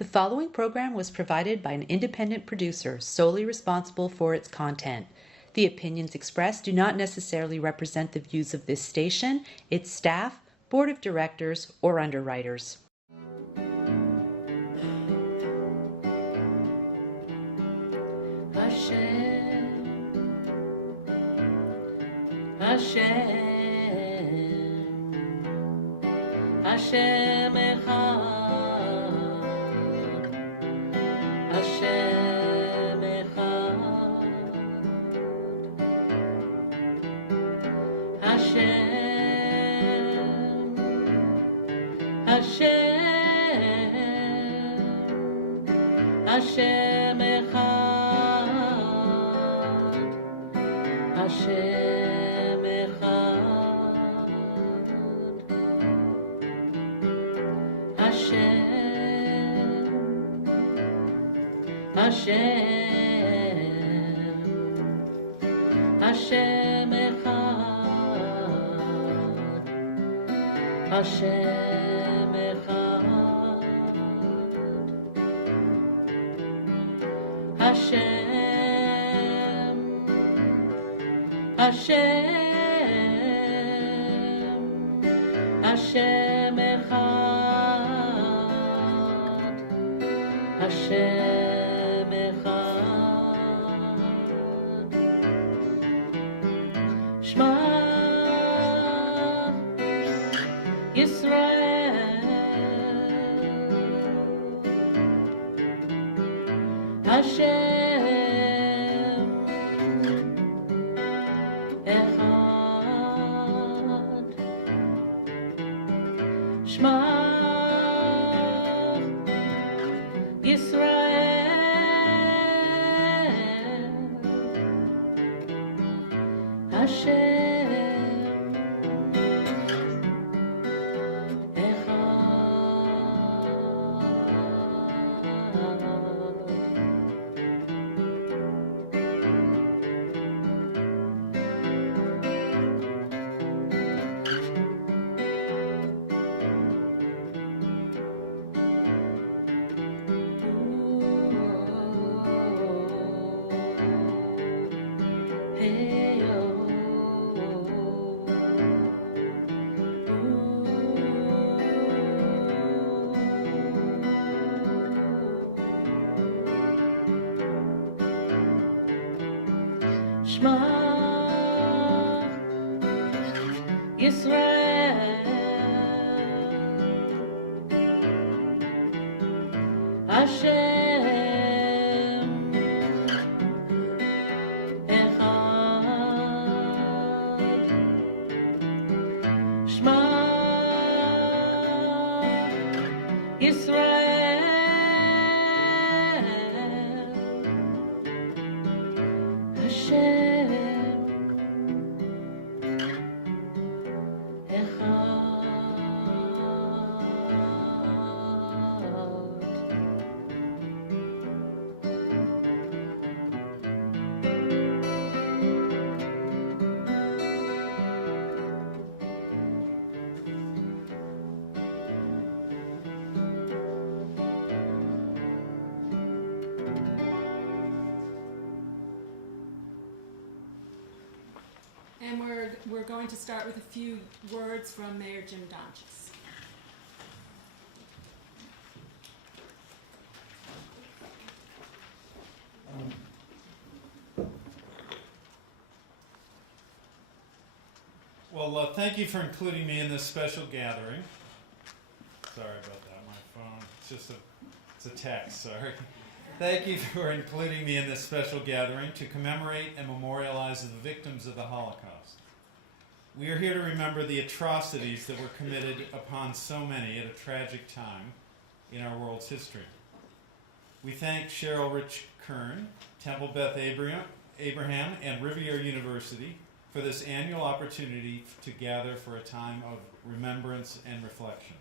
The following program was provided by an independent producer solely responsible for its content. The opinions expressed do not necessarily represent the views of this station, its staff, board of directors, or underwriters. Hashem echad, Hashem echad, Hashem, Hashem, Hashem echad, Hashem echad. Hashem, Hashem echad, Hashem echad, Hashem, Hashem, Hashem echad, Hashem echad. Shema Yisrael, Hashem echad. Shema Yisrael, Hashem Shema Yisrael, Hashem echad. Shema Yisrael, Hashem And we're going to start with a few words from Mayor Jim Donches. Well, thank you for including me in this special gathering. Sorry about that, my phone. It's a text, sorry. Thank you for including me in this special gathering to commemorate and memorialize the victims of the Holocaust. We are here to remember the atrocities that were committed upon so many at a tragic time in our world's history. We thank Cheryl Rich Kern, Temple Beth Abraham, and Rivier University for this annual opportunity to gather for a time of remembrance and reflection.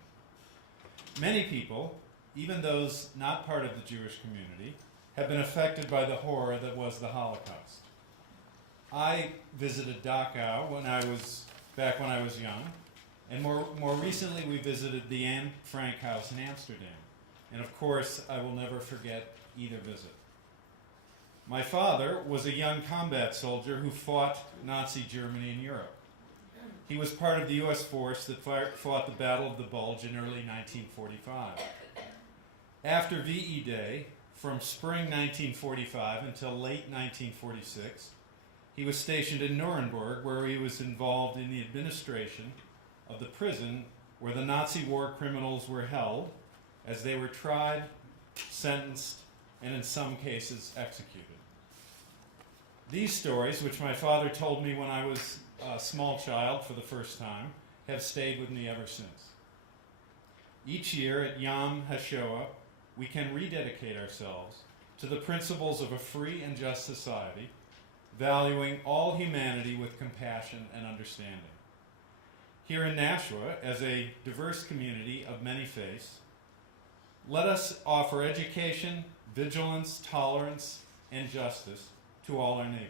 Many people, even those not part of the Jewish community, have been affected by the horror that was the Holocaust. I visited Dachau back when I was young, and more recently we visited the Anne Frank House in Amsterdam. And of course, I will never forget either visit. My father was a young combat soldier who fought Nazi Germany in Europe. He was part of the U.S. force that fought the Battle of the Bulge in early 1945. After VE Day, from spring 1945 until late 1946, he was stationed in Nuremberg, where he was involved in the administration of the prison where the Nazi war criminals were held as they were tried, sentenced, and in some cases executed. These stories, which my father told me when I was a small child for the first time, have stayed with me ever since. Each year at Yom Hashoah, we can rededicate ourselves to the principles of a free and just society, valuing all humanity with compassion and understanding. Here in Nashua, as a diverse community of many faiths, let us offer education, vigilance, tolerance, and justice to all our neighbors.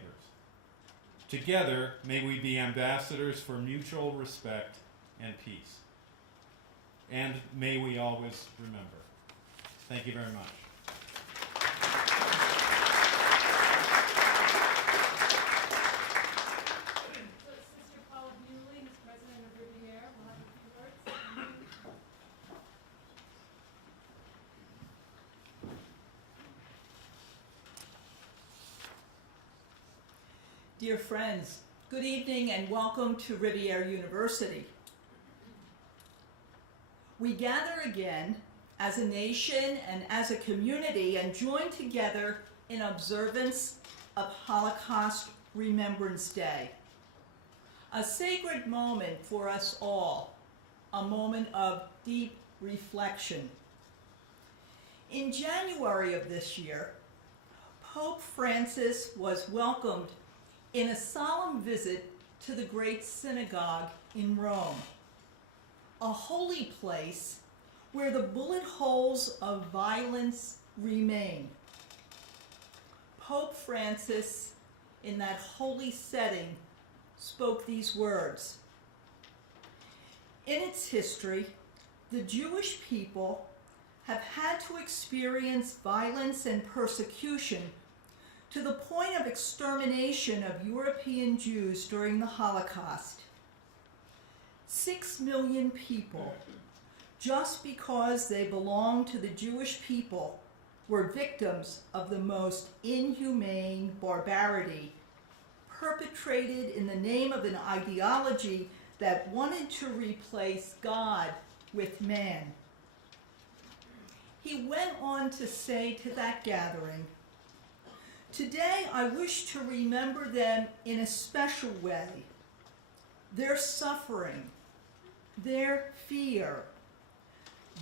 Together, may we be ambassadors for mutual respect and peace. And may we always remember. Thank you very much. Sister Paula Bewley, who's president of Riviera, will have a few words. Dear friends, good evening and welcome to Riviera University. We gather again as a nation and as a community and join together in observance of Holocaust Remembrance Day. A sacred moment for us all, a moment of deep reflection. In January of this year, Pope Francis was welcomed in a solemn visit to the Great Synagogue in Rome, a holy place where the bullet holes of violence remain. Pope Francis, in that holy setting, spoke these words. In its history, the Jewish people have had to experience violence and persecution to the point of extermination of European Jews during the Holocaust. 6 million people, just because they belonged to the Jewish people, were victims of the most inhumane barbarity perpetrated in the name of an ideology that wanted to replace God with man. He went on to say to that gathering, "Today I wish to remember them in a special way. Their suffering, their fear,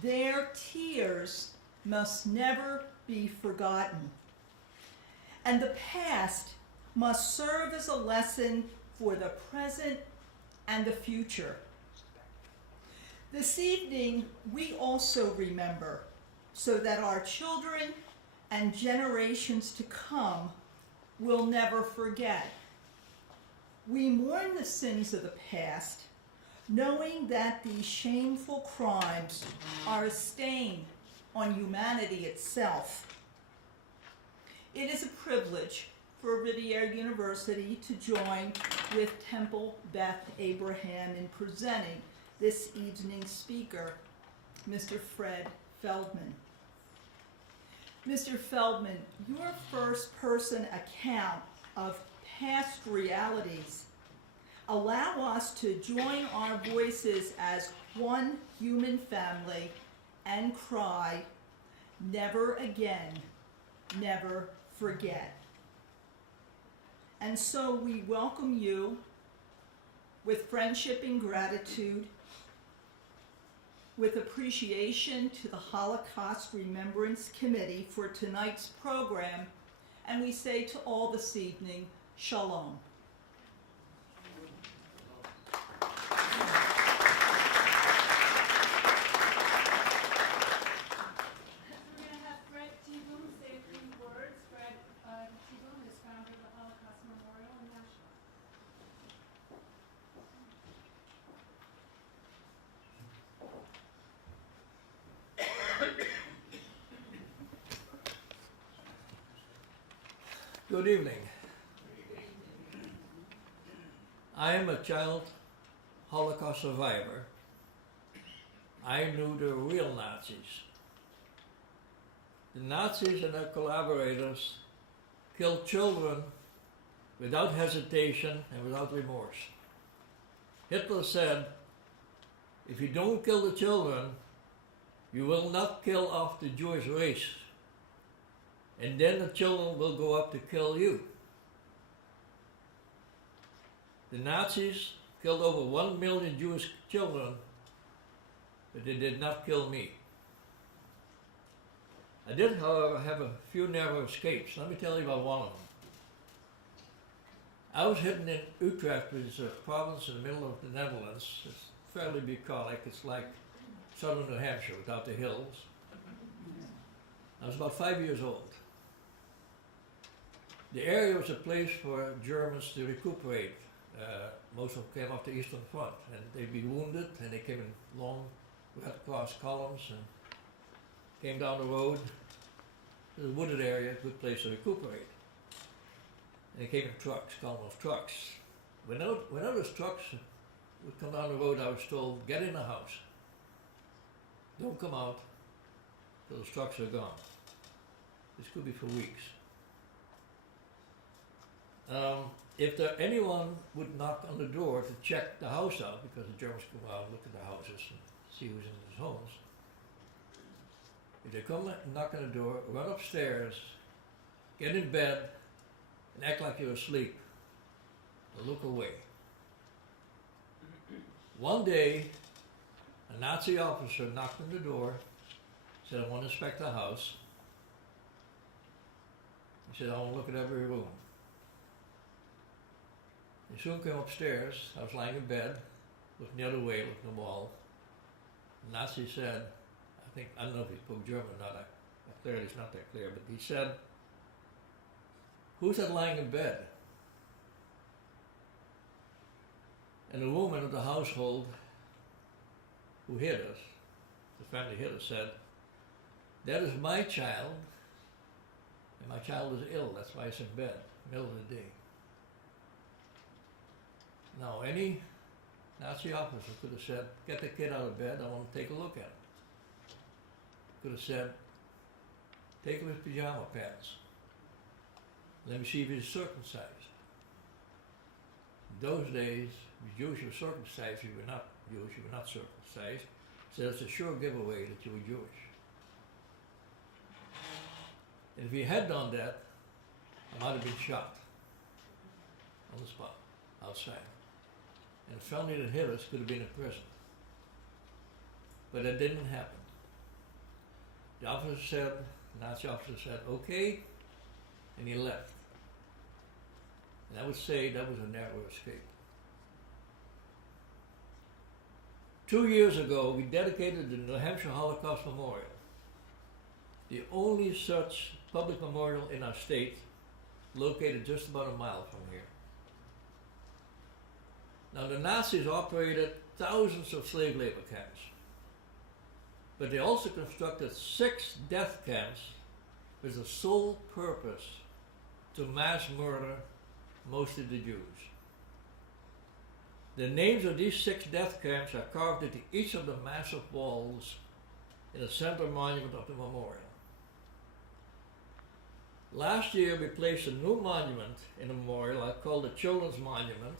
their tears must never be forgotten. And the past must serve as a lesson for the present and the future." This evening, we also remember so that our children and generations to come will never forget. We mourn the sins of the past, knowing that these shameful crimes are a stain on humanity itself. It is a privilege for Riviera University to join with Temple Beth Abraham in presenting this evening's speaker, Mr. Fred Feldman. Mr. Feldman, your first-person account of past realities allow us to join our voices as one human family and cry, "Never again, never forget." And so we welcome you with friendship and gratitude, with appreciation to the Holocaust Remembrance Committee for tonight's program, and we say to all this evening, Shalom. We're going to have Fred T-Boom say a few words. Fred T-Boom is founder of the Holocaust Memorial in Nashua. Good evening. I am a child Holocaust survivor. I knew the real Nazis. The Nazis and their collaborators killed children without hesitation and without remorse. Hitler said, if you don't kill the children, you will not kill off the Jewish race. And then the children will go up to kill you. The Nazis killed over 1 million Jewish children, but they did not kill me. I did, however, have a few narrow escapes. Let me tell you about one of them. I was hidden in Utrecht, which is a province in the middle of the Netherlands. It's fairly bucolic. It's like southern New Hampshire without the hills. I was about 5 years old. The area was a place for Germans to recuperate. Most of them came off the Eastern Front, and they'd be wounded, and they came in long Red Cross columns and came down the road. It was a wooded area, a good place to recuperate. And they came in trucks, column of trucks. When those trucks would come down the road, I was told, get in the house. Don't come out till those trucks are gone. This could be for weeks. If anyone would knock on the door to check the house out, because the Germans come out and look at the houses and see who's in these homes, if they come and knock on the door, run upstairs, get in bed, and act like you're asleep, and look away. One day, a Nazi officer knocked on the door, said, I want to inspect the house. He said, I want to look at every room. He soon came upstairs. I was lying in bed, looking the other way, looking at the wall. The Nazi said, I don't know if he spoke German or not, clearly it's not that clear, but he said, who's that lying in bed? And the woman of the household who hid us, the family hid us, said, that is my child, and my child is ill, that's why it's in bed, middle of the day. Now, any Nazi officer could have said, get the kid out of bed, I want to take a look at him. Could have said, take him his pajama pants. Let me see if he's circumcised. In those days, if Jews were circumcised, you were not Jewish, you were not circumcised. So it's a sure giveaway that you were Jewish. And if he had done that, I might have been shot on the spot, outside. And the family that hit us could have been in prison. But that didn't happen. The officer said, the Nazi officer said, okay, and he left. And I would say that was a narrow escape. 2 years ago, we dedicated the New Hampshire Holocaust Memorial, the only such public memorial in our state, located just about a mile from here. Now, the Nazis operated thousands of slave labor camps, but they also constructed 6 death camps with the sole purpose to mass murder mostly the Jews. The names of these 6 death camps are carved into each of the massive walls in the center monument of the memorial. Last year, we placed a new monument in the memorial I called the Children's Monument,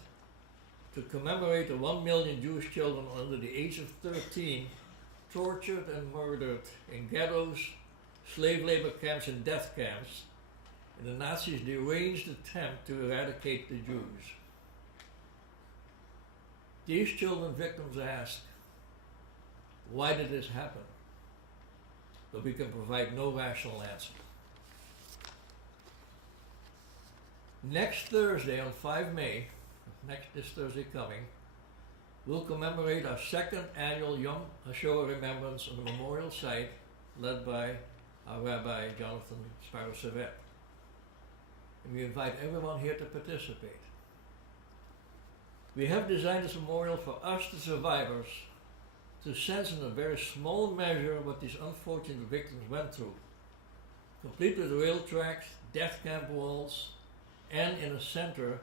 to commemorate the 1 million Jewish children under the age of 13 tortured and murdered in ghettos, slave labor camps, and death camps in the Nazis' deranged attempt to eradicate the Jews. These children victims ask, why did this happen? But we can provide no rational answer. Next Thursday on 5 May, this Thursday coming, we'll commemorate our 2nd annual Yom Hashoah Remembrance on the memorial site led by our Rabbi Jonathan Sparrow-Savet. And we invite everyone here to participate. We have designed this memorial for us, the survivors, to sense in a very small measure what these unfortunate victims went through, complete with rail tracks, death camp walls, and in the center,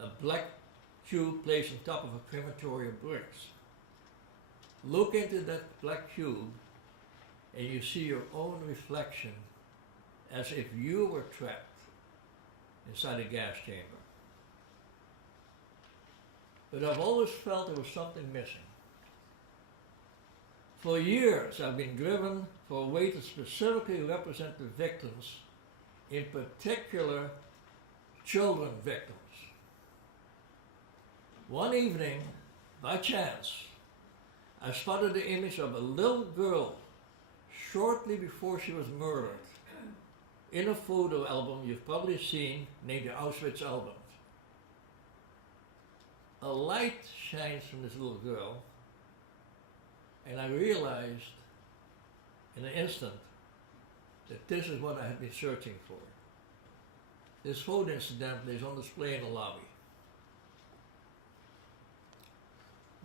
a black cube placed on top of a crematory of bricks. Look into that black cube and you see your own reflection as if you were trapped inside a gas chamber. But I've always felt there was something missing. For years, I've been driven for a way to specifically represent the victims, in particular, children victims. One evening, by chance, I spotted the image of a little girl shortly before she was murdered in a photo album you've probably seen named the Auschwitz album. A light shines from this little girl, and I realized in an instant that this is what I had been searching for. This photo, incidentally, is on display in the lobby.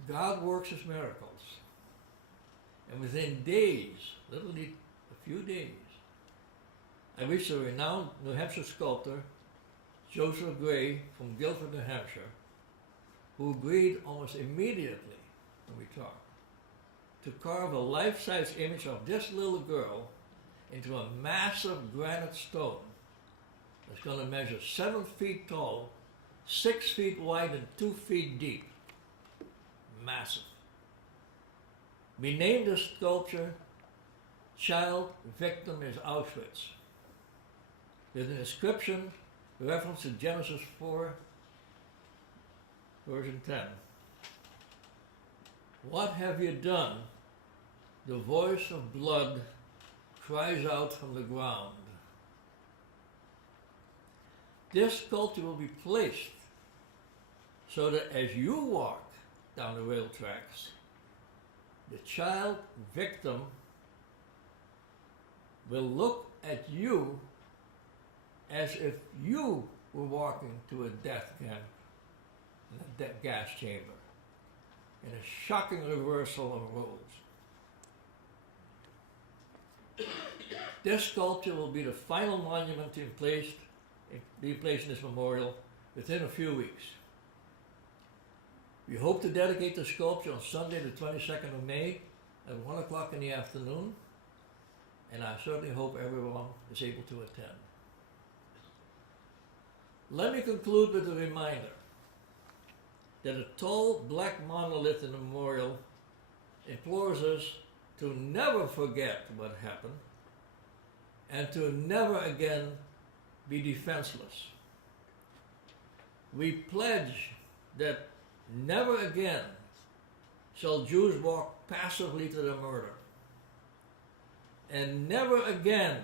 God works his miracles. And within days, literally a few days, I reached a renowned New Hampshire sculptor, Joseph Gray from Guilford, New Hampshire, who agreed almost immediately when we talked to carve a life-size image of this little girl into a massive granite stone that's going to measure 7 feet tall, 6 feet wide, and 2 feet deep. Massive. We named this sculpture Child Victim is Auschwitz, with an inscription reference to Genesis 4, version 10. What have you done? The voice of blood cries out from the ground. This sculpture will be placed so that as you walk down the rail tracks, the child victim will look at you as if you were walking to a death camp in a gas chamber, in a shocking reversal of roles. This sculpture will be the final monument to be placed in this memorial within a few weeks. We hope to dedicate the sculpture on Sunday the 22nd of May at 1 o'clock in the afternoon, and I certainly hope everyone is able to attend. Let me conclude with a reminder that a tall black monolith in the memorial implores us to never forget what happened and to never again be defenseless. We pledge that never again shall Jews walk passively to their murder, and never again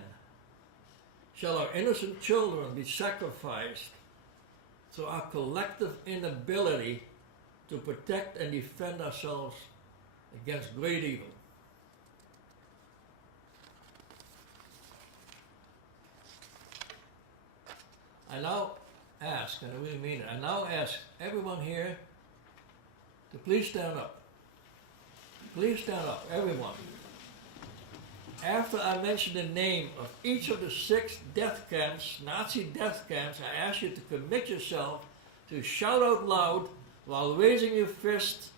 shall our innocent children be sacrificed through our collective inability to protect and defend ourselves against great evil. I now ask, and I really mean it, I now ask everyone here to please stand up. Please stand up, everyone. After I mention the name of each of the 6 death camps, Nazi death camps, I ask you to commit yourself to shout out loud while raising your fist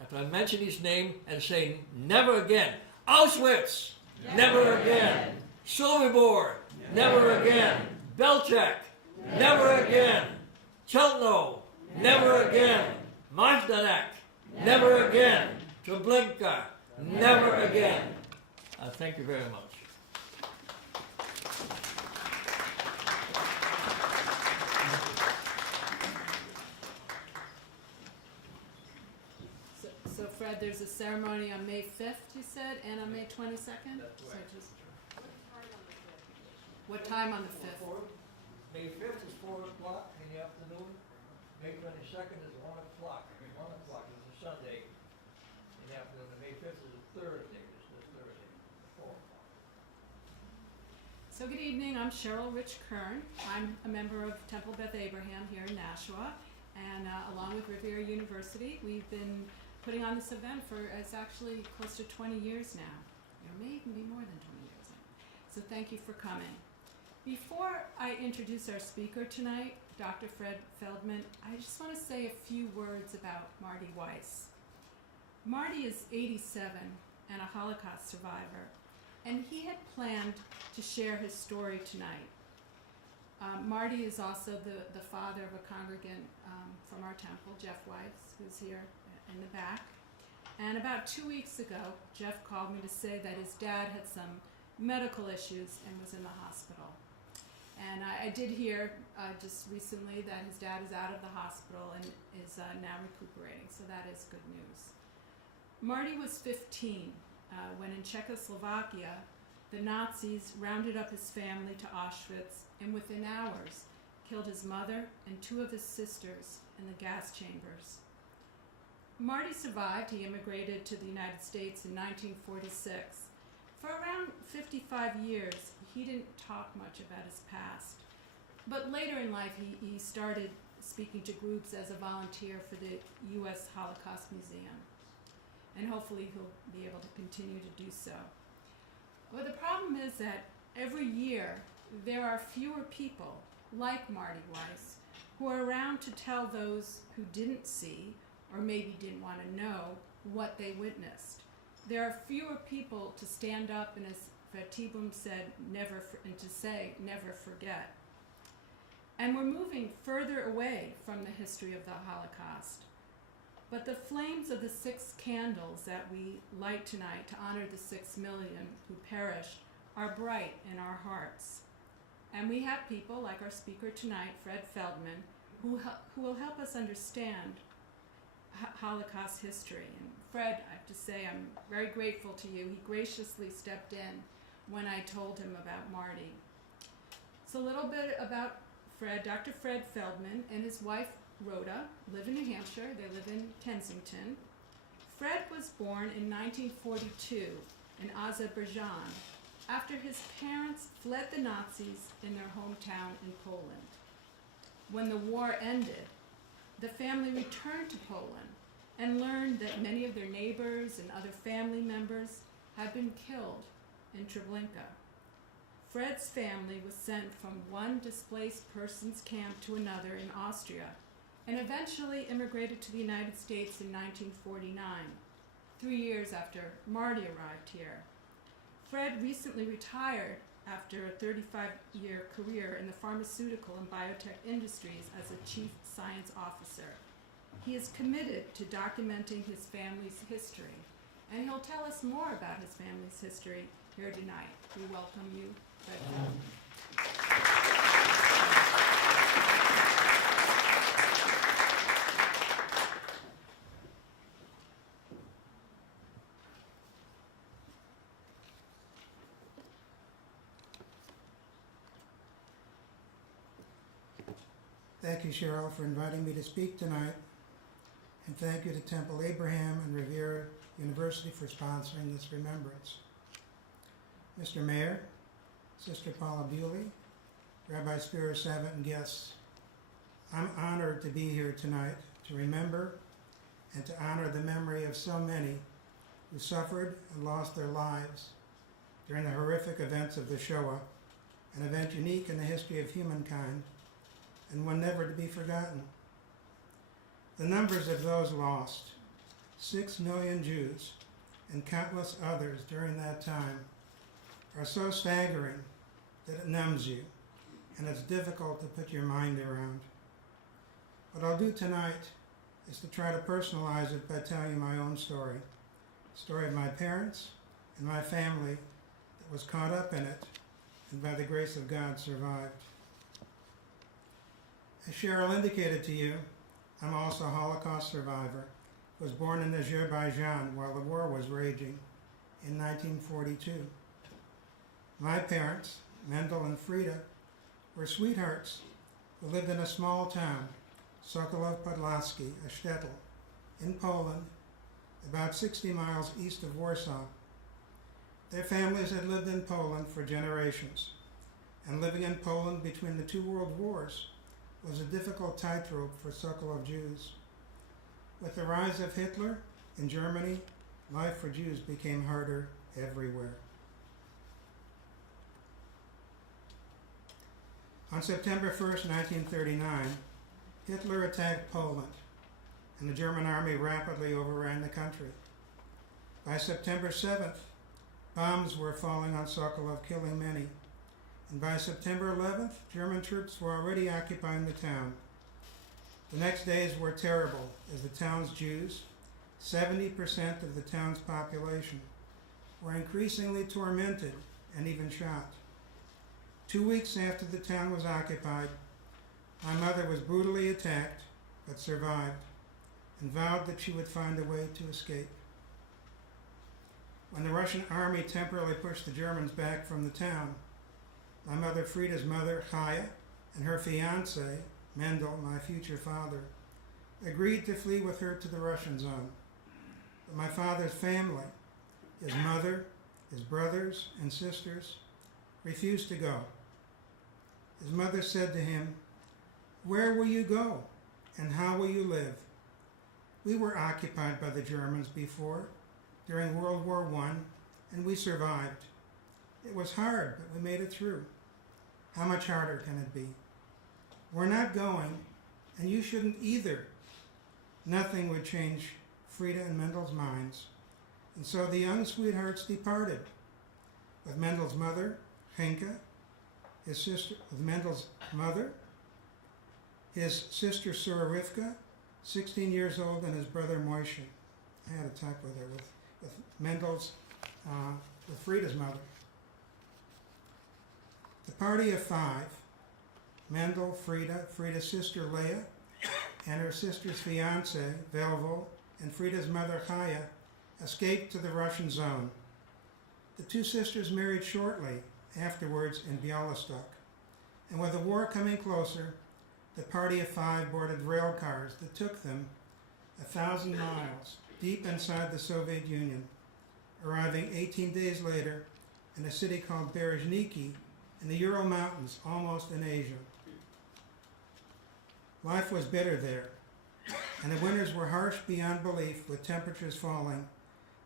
after I mention his name and say, never again. Auschwitz, never again. Sobibor, never again. Belchak, never again. Chelno, never again. Majdanek, never again. Treblinka, never again. Thank you very much. So Fred, there's a ceremony on May 5th, you said, and on May 22nd? That's So right. just, what time on the 5th? May 5th is 4 o'clock in the afternoon. May 22nd is 1 o'clock. 1 o'clock is a Sunday in the afternoon. And May 5th is a Thursday. It's this Thursday, 4 o'clock. So good evening, I'm Cheryl Rich Kern. I'm a member of Temple Beth Abraham here in Nashua, and along with Riviera University, we've been putting on this event for, it's actually close to 20 years now. It may even be more than 20 years now. So thank you for coming. Before I introduce our speaker tonight, Dr. Fred Feldman, I just want to say a few words about Marty Weiss. Marty is 87 and a Holocaust survivor, and he had planned to share his story tonight. Marty is also the father of a congregant from our temple, Jeff Weiss, who's here in the back. And about 2 weeks ago, Jeff called me to say that his dad had some medical issues and was in the hospital. And I did hear just recently that his dad is out of the hospital and is now recuperating, so that is good news. Marty was 15 when in Czechoslovakia, the Nazis rounded up his family to Auschwitz and within hours killed his mother and 2 of his sisters in the gas chambers. Marty survived. He immigrated to the United States in 1946. For around 55 years, he didn't talk much about his past. But later in life, he started speaking to groups as a volunteer for the U.S. Holocaust Museum. And hopefully he'll be able to continue to do so. But the problem is that every year, there are fewer people like Marty Weiss who are around to tell those who didn't see or maybe didn't want to know what they witnessed. There are fewer people to stand up and, as Vertibum said, and to say, never forget. And we're moving further away from the history of the Holocaust. But the flames of the 6 candles that we light tonight to honor the 6 million who perished are bright in our hearts. And we have people like our speaker tonight, Fred Feldman, who will help us understand Holocaust history. And Fred, I have to say, I'm very grateful to you. He graciously stepped in when I told him about Marty. So a little bit about Fred. Dr. Fred Feldman and his wife, Rhoda, live in New Hampshire. They live in Kensington. Fred was born in 1942 in Azerbaijan after his parents fled the Nazis in their hometown in Poland. When the war ended, the family returned to Poland and learned that many of their neighbors and other family members had been killed in Treblinka. Fred's family was sent from one displaced persons camp to another in Austria and eventually immigrated to the United States in 1949, 3 years after Marty arrived here. Fred recently retired after a 35-year career in the pharmaceutical and biotech industries as a chief science officer. He is committed to documenting his family's history, and he'll tell us more about his family's history here tonight. We welcome you, Fred Feldman. Thank you, Cheryl, for inviting me to speak tonight. And thank you to Temple Abraham and Revere University for sponsoring this remembrance. Mr. Mayor, Sister Paula Bewley, Rabbi Spiro Savant, and guests, I'm honored to be here tonight to remember and to honor the memory of so many who suffered and lost their lives during the horrific events of the Shoah, an event unique in the history of humankind and one never to be forgotten. The numbers of those lost, 6 million Jews and countless others during that time, are so staggering that it numbs you, and it's difficult to put your mind around. What I'll do tonight is to try to personalize it by telling you my own story, the story of my parents and my family that was caught up in it and by the grace of God survived. As Cheryl indicated to you, I'm also a Holocaust survivor. I was born in Azerbaijan while the war was raging in 1942. My parents, Mendel and Frida, were sweethearts who lived in a small town, Sokolov Podlaski, a shtetl, in Poland, about 60 miles east of Warsaw. Their families had lived in Poland for generations, and living in Poland between the 2 world wars was a difficult tightrope for Sokolov Jews. With the rise of Hitler in Germany, life for Jews became harder everywhere. On September 1st, 1939, Hitler attacked Poland, and the German army rapidly overran the country. By September 7th, bombs were falling on Sokolov, killing many. And by September 11th, German troops were already occupying the town. The next days were terrible, as the town's Jews, 70% of the town's population, were increasingly tormented and even shot. 2 weeks after the town was occupied, my mother was brutally attacked, but survived, and vowed that she would find a way to escape. When the Russian army temporarily pushed the Germans back from the town, my mother Frida's mother, Chaya, and her fiancé, Mendel, my future father, agreed to flee with her to the Russian zone. But my father's family, his mother, his brothers and sisters, refused to go. His mother said to him, "Where will you go, and how will you live? We were occupied by the Germans before, during World War I, and we survived. It was hard, but we made it through. How much harder can it be? We're not going, and you shouldn't either." Nothing would change Frida and Mendel's minds, and so the young sweethearts departed, with Mendel's mother, Henke, his sister, his sister Surarivka, 16 years old, and his brother Moishe. I had a talk with her, with Frida's mother. The party of five, Mendel, Frida, Frida's sister Leah, and her sister's fiancé, Velvo, and Frida's mother Chaya, escaped to the Russian zone. The two sisters married shortly afterwards in Bialystok, and with the war coming closer, the party of five boarded rail cars that took them 1,000 miles deep inside the Soviet Union, arriving 18 days later in a city called Berezhniki in the Ural Mountains, almost in Asia. Life was bitter there, and the winters were harsh beyond belief, with temperatures falling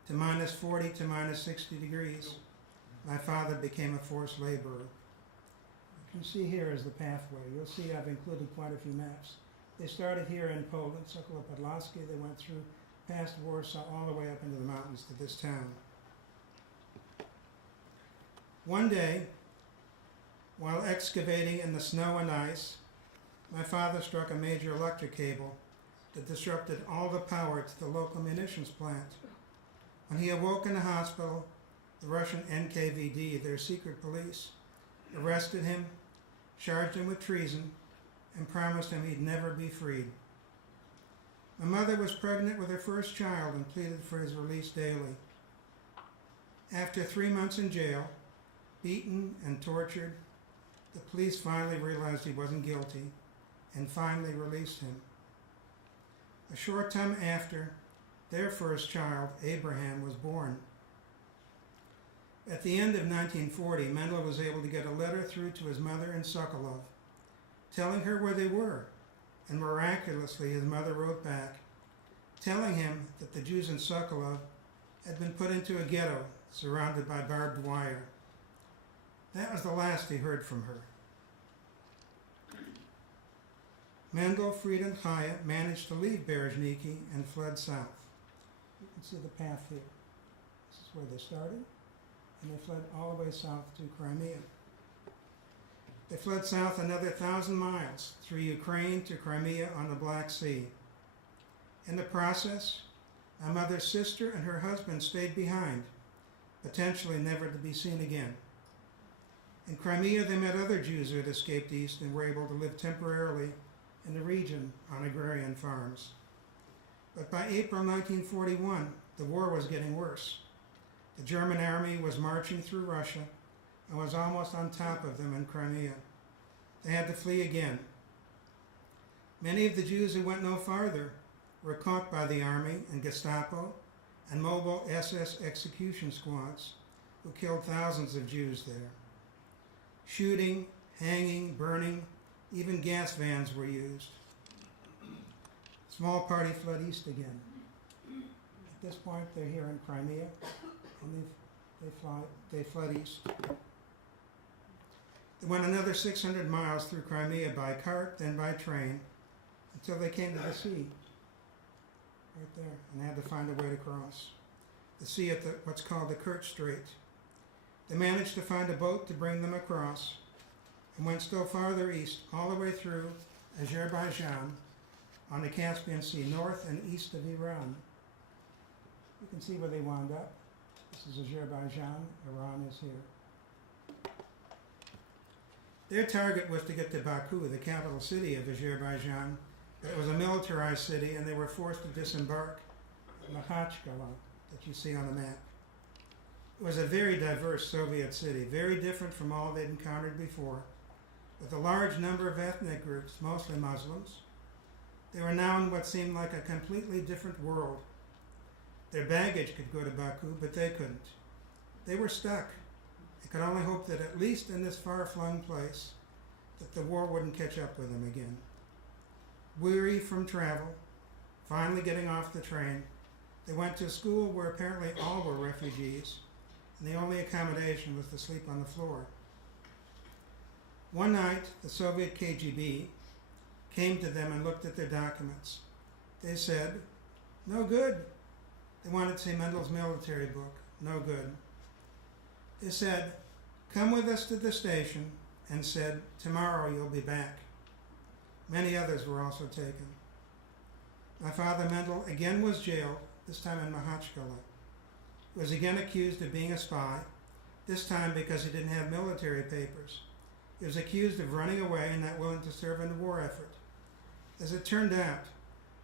to -40 to -60 degrees. My father became a forced laborer. You can see here is the pathway. You'll see I've included quite a few maps. They started here in Poland, Sokolov Podlaski. They went through past Warsaw all the way up into the mountains to this town. One day, while excavating in the snow and ice, my father struck a major electric cable that disrupted all the power to the local munitions plant. When he awoke in the hospital, the Russian NKVD, their secret police, arrested him, charged him with treason, and promised him he'd never be freed. My mother was pregnant with her first child and pleaded for his release daily. After 3 months in jail, beaten and tortured, the police finally realized he wasn't guilty and finally released him. A short time after, their first child, Abraham, was born. At the end of 1940, Mendel was able to get a letter through to his mother in Sokolov, telling her where they were, and miraculously his mother wrote back, telling him that the Jews in Sokolov had been put into a ghetto surrounded by barbed wire. That was the last he heard from her. Mendel, Frida, and Chaya managed to leave Berezhniki and fled south. You can see the path here. This is where they started, and they fled all the way south to Crimea. They fled south another 1,000 miles through Ukraine to Crimea on the Black Sea. In the process, my mother's sister and her husband stayed behind, potentially never to be seen again. In Crimea, they met other Jews who had escaped east and were able to live temporarily in the region on agrarian farms. But by April 1941, the war was getting worse. The German army was marching through Russia and was almost on top of them in Crimea. They had to flee again. Many of the Jews who went no farther were caught by the army and Gestapo and mobile SS execution squads who killed thousands of Jews there. Shooting, hanging, burning, even gas vans were used. Small party fled east again. At this point, they're here in Crimea, and they fled east. They went another 600 miles through Crimea by cart, then by train, until they came to the sea, right there, and they had to find a way to cross. The sea at what's called the Kerch Strait. They managed to find a boat to bring them across, and went still farther east, all the way through Azerbaijan, on the Caspian Sea, north and east of Iran. You can see where they wound up. This is Azerbaijan, Iran is here. Their target was to get to Baku, the capital city of Azerbaijan, but it was a militarized city and they were forced to disembark at Makhachkala, that you see on the map. It was a very diverse Soviet city, very different from all they'd encountered before, with a large number of ethnic groups, mostly Muslims. They were now in what seemed like a completely different world. Their baggage could go to Baku, but they couldn't. They were stuck. They could only hope that at least in this far-flung place, that the war wouldn't catch up with them again. Weary from travel, finally getting off the train, they went to a school where apparently all were refugees, and the only accommodation was to sleep on the floor. One night, the Soviet KGB came to them and looked at their documents. They said, "No good." They wanted to see Mendel's military book. No good. They said, "Come with us to the station," and said, "Tomorrow you'll be back." Many others were also taken. My father Mendel again was jailed, this time in Makhachkala. He was again accused of being a spy, this time because he didn't have military papers. He was accused of running away and not willing to serve in the war effort. As it turned out,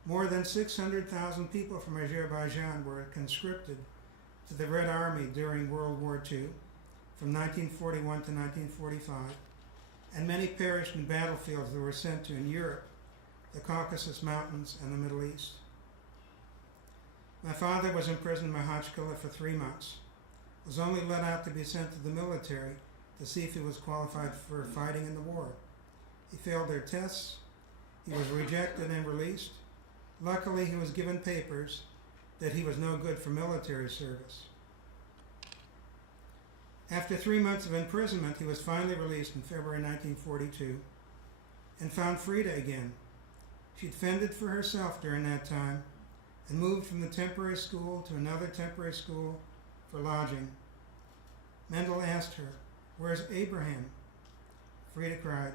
more than 600,000 people from Azerbaijan were conscripted to the Red Army during World War II, from 1941 to 1945, and many perished in battlefields that were sent to in Europe, the Caucasus Mountains, and the Middle East. My father was imprisoned in Makhachkala for 3 months, was only let out to be sent to the military to see if he was qualified for fighting in the war. He failed their tests, he was rejected and released. Luckily, he was given papers that he was no good for military service. After 3 months of imprisonment, he was finally released in February 1942 and found Frida again. She'd fended for herself during that time and moved from the temporary school to another temporary school for lodging. Mendel asked her, "Where's Abraham?" Frida cried,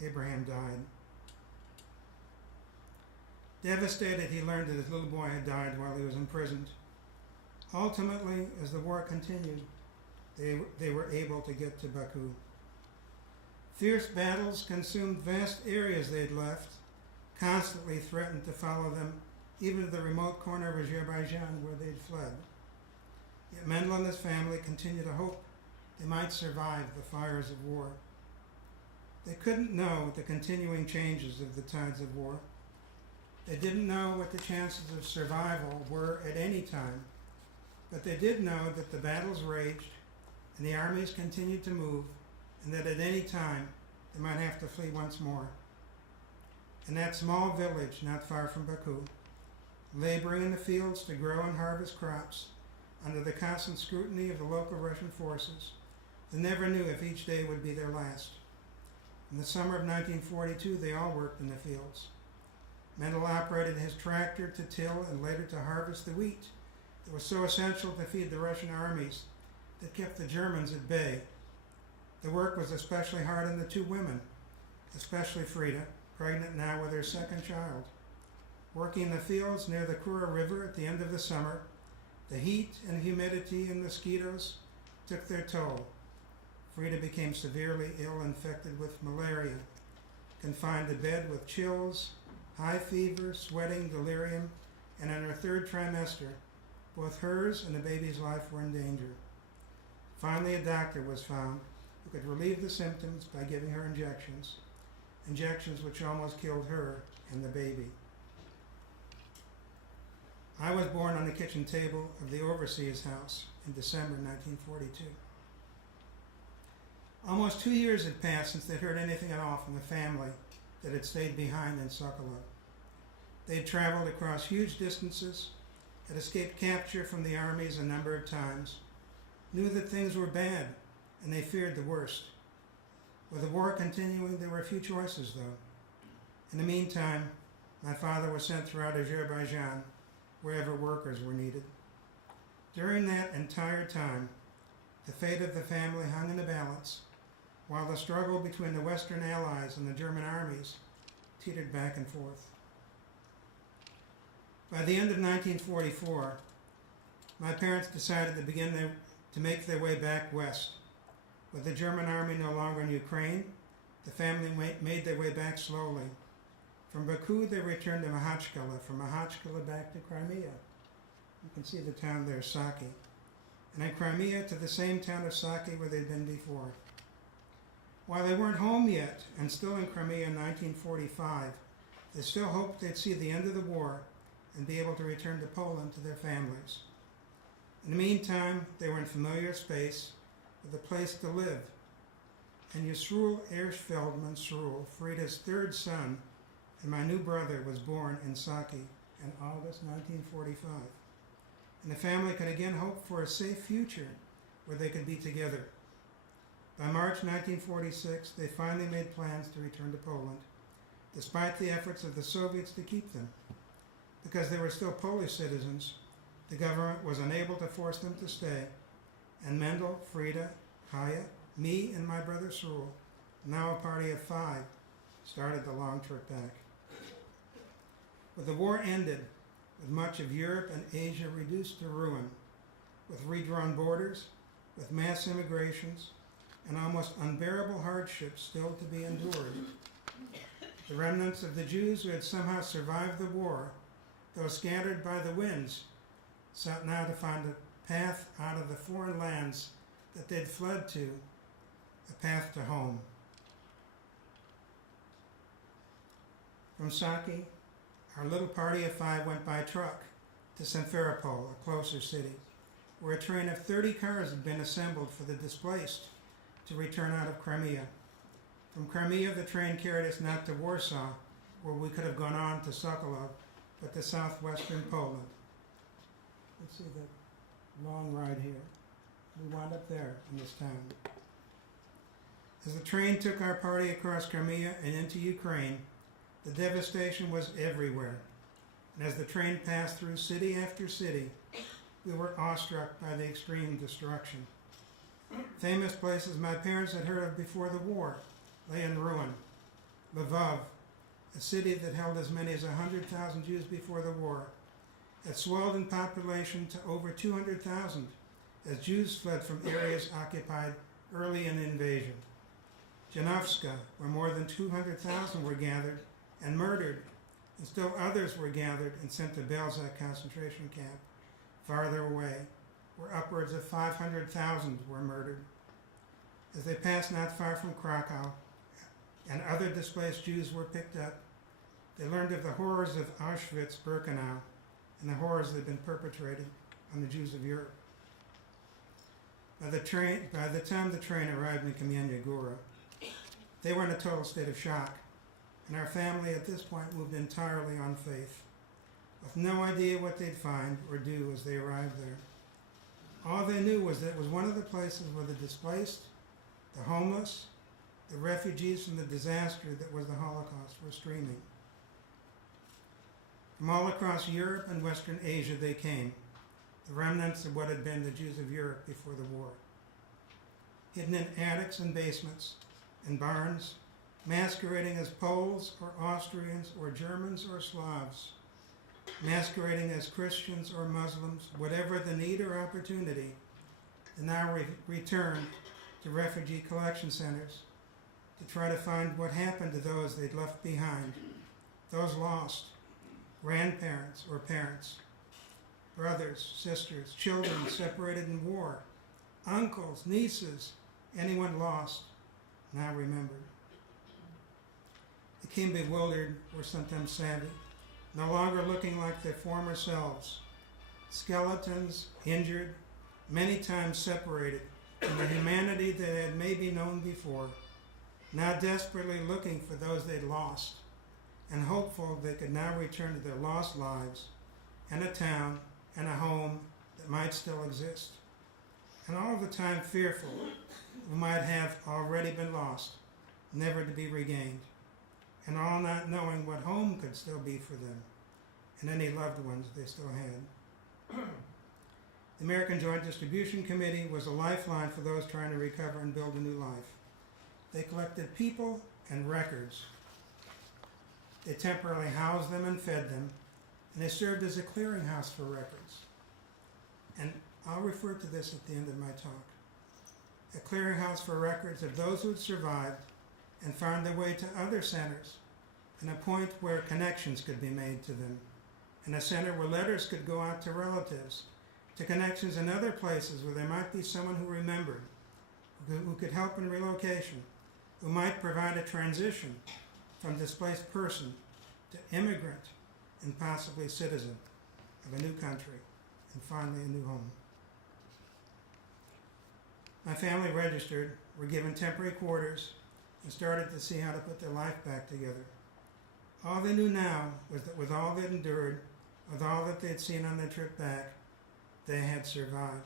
"Abraham died." Devastated, he learned that his little boy had died while he was imprisoned. Ultimately, as the war continued, they were able to get to Baku. Fierce battles consumed vast areas they'd left, constantly threatened to follow them even to the remote corner of Azerbaijan where they'd fled. Yet Mendel and his family continued to hope they might survive the fires of war. They couldn't know the continuing changes of the tides of war. They didn't know what the chances of survival were at any time, but they did know that the battles raged and the armies continued to move, and that at any time they might have to flee once more. In that small village not far from Baku, laboring in the fields to grow and harvest crops under the constant scrutiny of the local Russian forces, they never knew if each day would be their last. In the summer of 1942, they all worked in the fields. Mendel operated his tractor to till and later to harvest the wheat that was so essential to feed the Russian armies that kept the Germans at bay. The work was especially hard on the 2 women, especially Frida, pregnant now with her 2nd child. Working in the fields near the Kura River at the end of the summer, the heat and humidity and mosquitoes took their toll. Frida became severely ill, infected with malaria, confined to bed with chills, high fever, sweating, delirium, and in her 3rd trimester, both hers and the baby's life were in danger. Finally, a doctor was found who could relieve the symptoms by giving her injections which almost killed her and the baby. I was born on the kitchen table of the overseer's house in December 1942. Almost 2 years had passed since they'd heard anything at all from the family that had stayed behind in Sokolov. They'd traveled across huge distances, had escaped capture from the armies a number of times, knew that things were bad, and they feared the worst. With the war continuing, there were few choices, though. In the meantime, my father was sent throughout Azerbaijan, wherever workers were needed. During that entire time, the fate of the family hung in the balance, while the struggle between the Western Allies and the German armies teetered back and forth. By the end of 1944, my parents decided to make their way back west. With the German army no longer in Ukraine, the family made their way back slowly. From Baku, they returned to Makhachkala, from Makhachkala back to Crimea. You can see the town there, Saki. And in Crimea to the same town of Saki where they'd been before. While they weren't home yet, and still in Crimea in 1945, they still hoped they'd see the end of the war and be able to return to Poland to their families. In the meantime, they were in familiar space with a place to live. And Yisroel Ershfeld Mansour, Frida's third son, and my new brother was born in Saki in August 1945. And the family could again hope for a safe future where they could be together. By March 1946, they finally made plans to return to Poland, despite the efforts of the Soviets to keep them. Because they were still Polish citizens, the government was unable to force them to stay, and Mendel, Frida, Kaya, me, and my brother Srul, now a party of 5, started the long trip back. But the war ended with much of Europe and Asia reduced to ruin, with redrawn borders, with mass immigrations, and almost unbearable hardships still to be endured. The remnants of the Jews who had somehow survived the war, though scattered by the winds, sought now to find a path out of the foreign lands that they'd fled to, a path to home. From Saki, our little party of 5 went by truck to Simferopol, a closer city, where a train of 30 cars had been assembled for the displaced to return out of Crimea. From Crimea, the train carried us not to Warsaw, where we could have gone on to Sokolov, but to southwestern Poland. Let's see the long ride here. We wound up there in this town. As the train took our party across Crimea and into Ukraine, the devastation was everywhere. And as the train passed through city after city, we were awestruck by the extreme destruction. Famous places my parents had heard of before the war lay in ruin. Lvov, a city that held as many as 100,000 Jews before the war, had swelled in population to over 200,000 as Jews fled from areas occupied early in the invasion. Janovska, where more than 200,000 were gathered and murdered, and still others were gathered and sent to Belzec concentration camp, farther away, where upwards of 500,000 were murdered. As they passed not far from Krakow, and other displaced Jews were picked up, they learned of the horrors of Auschwitz-Birkenau and the horrors that had been perpetrated on the Jews of Europe. By the time the train arrived in Kamienna Gora, they were in a total state of shock, and our family at this point moved entirely on faith, with no idea what they'd find or do as they arrived there. All they knew was that it was one of the places where the displaced, the homeless, the refugees from the disaster that was the Holocaust were streaming. From all across Europe and Western Asia they came, the remnants of what had been the Jews of Europe before the war. Hidden in attics and basements, in barns, masquerading as Poles or Austrians or Germans or Slavs, masquerading as Christians or Muslims, whatever the need or opportunity, they now returned to refugee collection centers to try to find what happened to those they'd left behind, those lost, grandparents or parents, brothers, sisters, children separated in war, uncles, nieces, anyone lost, now remembered. They came bewildered or sometimes savvy, no longer looking like their former selves, skeletons, injured, many times separated from the humanity they had maybe known before, now desperately looking for those they'd lost, and hopeful they could now return to their lost lives and a town and a home that might still exist, and all the time fearful who might have already been lost never to be regained, and all not knowing what home could still be for them and any loved ones they still had. The American Joint Distribution Committee was a lifeline for those trying to recover and build a new life. They collected people and records. They temporarily housed them and fed them, and they served as a clearinghouse for records. And I'll refer to this at the end of my talk. A clearinghouse for records of those who had survived and found their way to other centers, and a point where connections could be made to them, and a center where letters could go out to relatives, to connections in other places where there might be someone who remembered, who could help in relocation, who might provide a transition from displaced person to immigrant and possibly citizen of a new country, and finally a new home. My family registered, were given temporary quarters, and started to see how to put their life back together. All they knew now was that with all they'd endured, with all that they'd seen on their trip back, they had survived.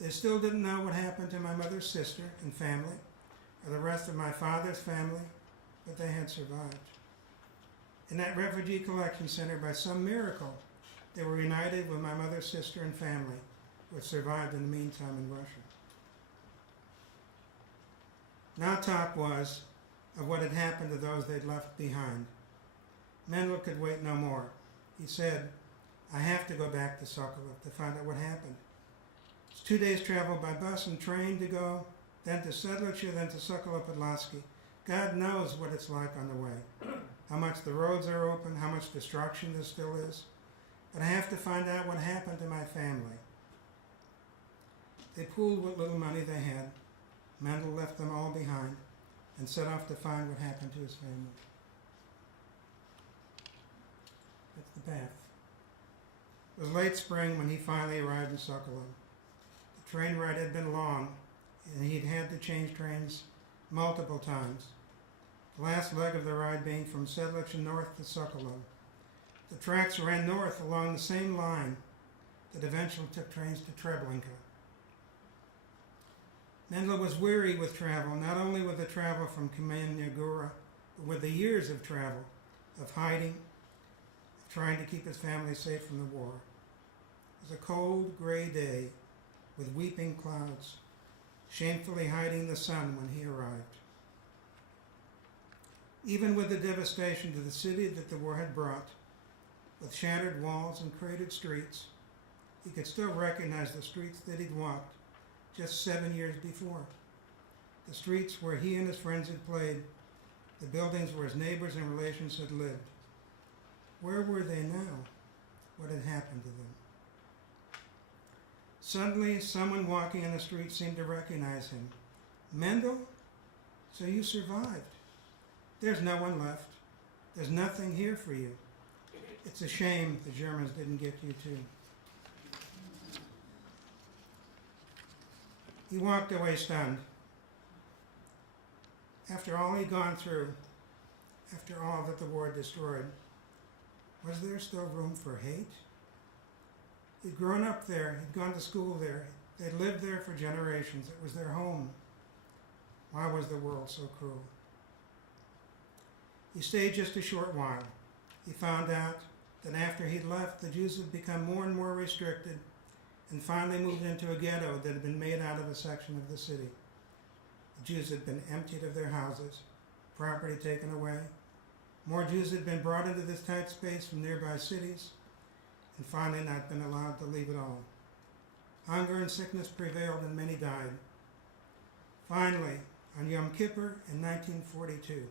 They still didn't know what happened to my mother's sister and family, or the rest of my father's family, but they had survived. In that refugee collection center, by some miracle, they were united with my mother's sister and family, who had survived in the meantime in Russia. Now talk was of what had happened to those they'd left behind. Mendel could wait no more. He said, I have to go back to Sokolov to find out what happened. It's 2 days travel by bus and train to go, then to Sedlice, then to Sokolov-Podlasky. God knows what it's like on the way, how much the roads are open, how much destruction there still is. But I have to find out what happened to my family. They pooled what little money they had. Mendel left them all behind and set off to find what happened to his family. That's the path. It was late spring when he finally arrived in Sokolov. The train ride had been long, and he'd had to change trains multiple times. The last leg of the ride being from Sedlice north to Sokolov. The tracks ran north along the same line that eventually took trains to Treblinka. Mendel was weary with travel, not only with the travel from Kamenia Gora, but with the years of travel, of hiding, of trying to keep his family safe from the war. It was a cold, gray day with weeping clouds, shamefully hiding the sun when he arrived. Even with the devastation to the city that the war had brought, with shattered walls and cratered streets, he could still recognize the streets that he'd walked just 7 years before. The streets where he and his friends had played, the buildings where his neighbors and relations had lived. Where were they now? What had happened to them? Suddenly, someone walking in the street seemed to recognize him. Mendel? So you survived. There's no one left. There's nothing here for you. It's a shame the Germans didn't get you too. He walked away stunned. After all he'd gone through, after all that the war destroyed, was there still room for hate? He'd grown up there, he'd gone to school there, they'd lived there for generations, it was their home. Why was the world so cruel? He stayed just a short while. He found out that after he'd left, the Jews had become more and more restricted and finally moved into a ghetto that had been made out of a section of the city. The Jews had been emptied of their houses, property taken away. More Jews had been brought into this tight space from nearby cities, and finally not been allowed to leave at all. Hunger and sickness prevailed and many died. Finally, on Yom Kippur in 1942,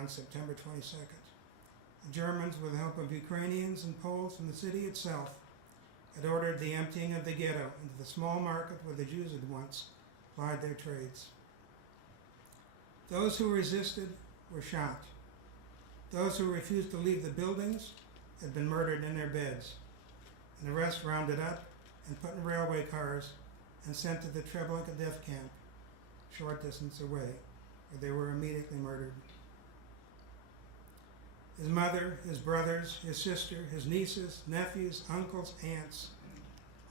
on September 22nd, the Germans, with the help of Ukrainians and Poles from the city itself, had ordered the emptying of the ghetto into the small market where the Jews had once plied their trades. Those who resisted were shot. Those who refused to leave the buildings had been murdered in their beds, and the rest rounded up and put in railway cars and sent to the Treblinka death camp, short distance away, where they were immediately murdered. His mother, his brothers, his sister, his nieces, nephews, uncles, aunts,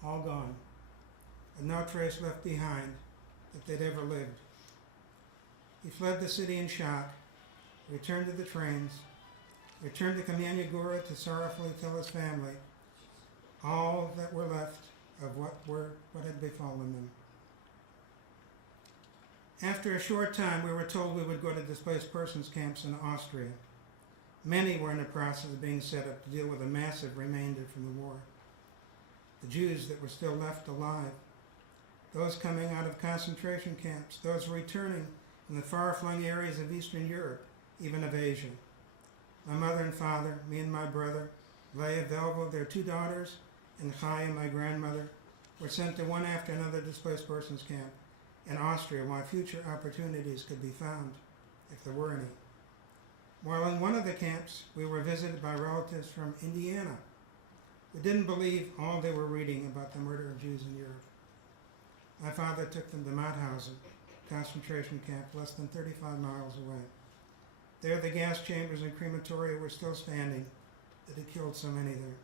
all gone, with no trace left behind that they'd ever lived. He fled the city in shock, returned to the trains, returned to Kamyanya Gora to sorrowfully tell his family all that were left of what had befallen them. After a short time, we were told we would go to displaced persons camps in Austria. Many were in the process of being set up to deal with a massive remainder from the war. The Jews that were still left alive, those coming out of concentration camps, those returning from the far-flung areas of Eastern Europe, even of Asia. My mother and father, me and my brother, Leah, Velva, their 2 daughters, and Chaya, my grandmother, were sent to one after another displaced persons camp in Austria while future opportunities could be found, if there were any. While in one of the camps, we were visited by relatives from Indiana who didn't believe all they were reading about the murder of Jews in Europe. My father took them to Mauthausen, concentration camp less than 35 miles away. There the gas chambers and crematoria were still standing that had killed so many there.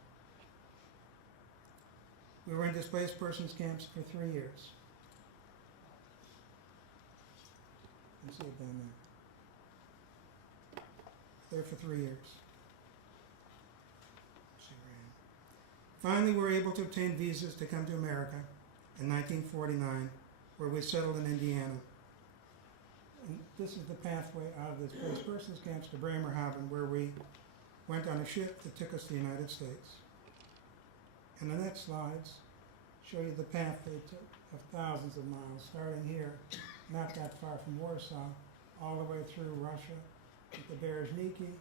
We were in displaced persons camps for 3 years. You can see it down there. There for 3 years. Finally, we were able to obtain visas to come to America in 1949, where we settled in Indiana. And this is the pathway out of the displaced persons camps to Bremerhaven, where we went on a ship that took us to the United States. And the next slides show you the path they took of thousands of miles, starting here, not that far from Warsaw, all the way through Russia, to Berezhniki,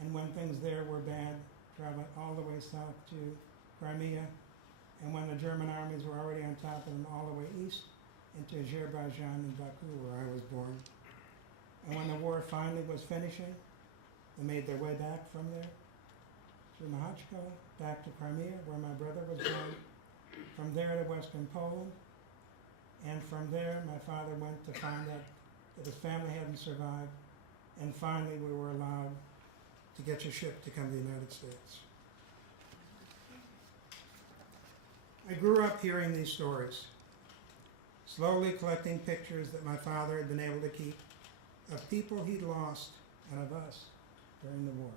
and when things there were bad, traveling all the way south to Crimea, and when the German armies were already on top of them, all the way east into Azerbaijan and Baku, where I was born. And when the war finally was finishing, they made their way back from there, through Mahachkala, back to Crimea, where my brother was born, from there to Western Poland, and from there my father went to find out that his family hadn't survived, and finally we were allowed to get your ship to come to the United States. I grew up hearing these stories, slowly collecting pictures that my father had been able to keep of people he'd lost and of us during the war.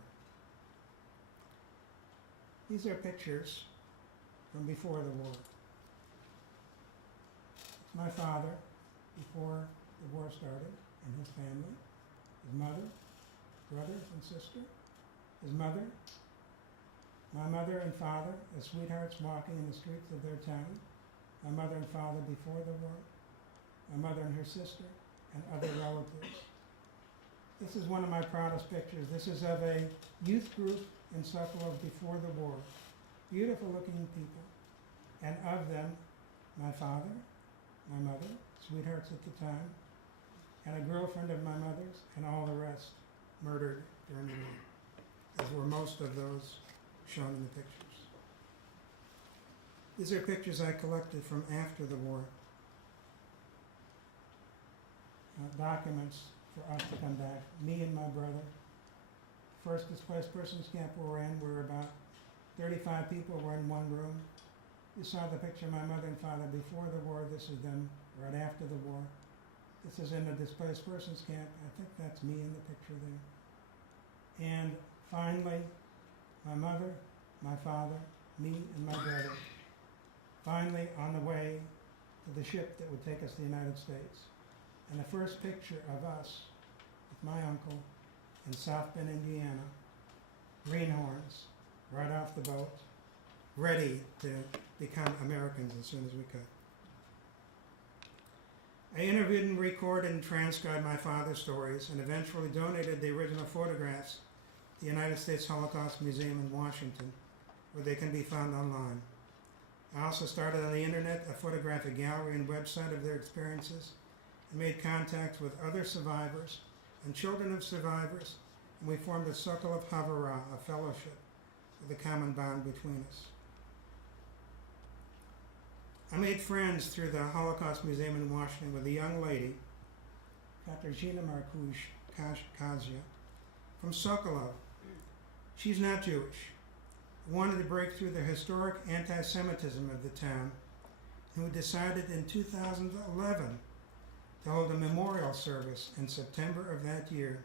These are pictures from before the war. It's my father before the war started and his family, his mother, brothers and sister, his mother, my mother and father as sweethearts walking in the streets of their town, my mother and father before the war, my mother and her sister, and other relatives. This is one of my proudest pictures. This is of a youth group in Sokolov before the war. Beautiful looking people. And of them, my father, my mother, sweethearts at the time, and a girlfriend of my mother's, and all the rest murdered during the war, as were most of those shown in the pictures. These are pictures I collected from after the war. Documents for us to come back, me and my brother. First displaced persons camp we were in, where about 35 people were in one room. You saw the picture of my mother and father before the war. This is them right after the war. This is in the displaced persons camp. I think that's me in the picture there. And finally, my mother, my father, me, and my brother, finally on the way to the ship that would take us to the United States. And the first picture of us with my uncle in South Bend, Indiana, greenhorns, right off the boat, ready to become Americans as soon as we could. I interviewed and recorded and transcribed my father's stories and eventually donated the original photographs to the United States Holocaust Museum in Washington, where they can be found online. I also started on the internet a photographic gallery and website of their experiences and made contacts with other survivors and children of survivors, and we formed a circle of Havara, a fellowship with a common bond between us. I made friends through the Holocaust Museum in Washington with a young lady, Katarzyna Markusz-Kazia, from Sokolov. She's not Jewish, wanted to break through the historic anti-Semitism of the town, who decided in 2011 to hold a memorial service in September of that year,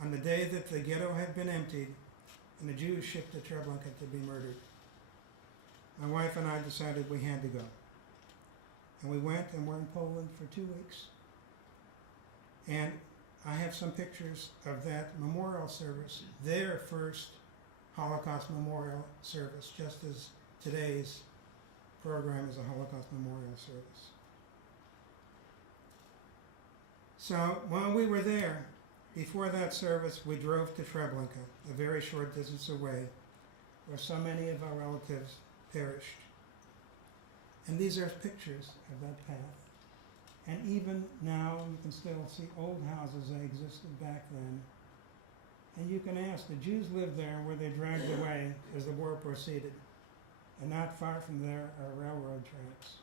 on the day that the ghetto had been emptied and the Jews shipped to Treblinka to be murdered. My wife and I decided we had to go. And we went and were in Poland for 2 weeks. And I have some pictures of that memorial service, their first Holocaust memorial service, just as today's program is a Holocaust memorial service. So while we were there, before that service, we drove to Treblinka, a very short distance away, where so many of our relatives perished. And these are pictures of that path. And even now, you can still see old houses that existed back then. And you can ask, the Jews lived there where they dragged away as the war proceeded. And not far from there are railroad tracks.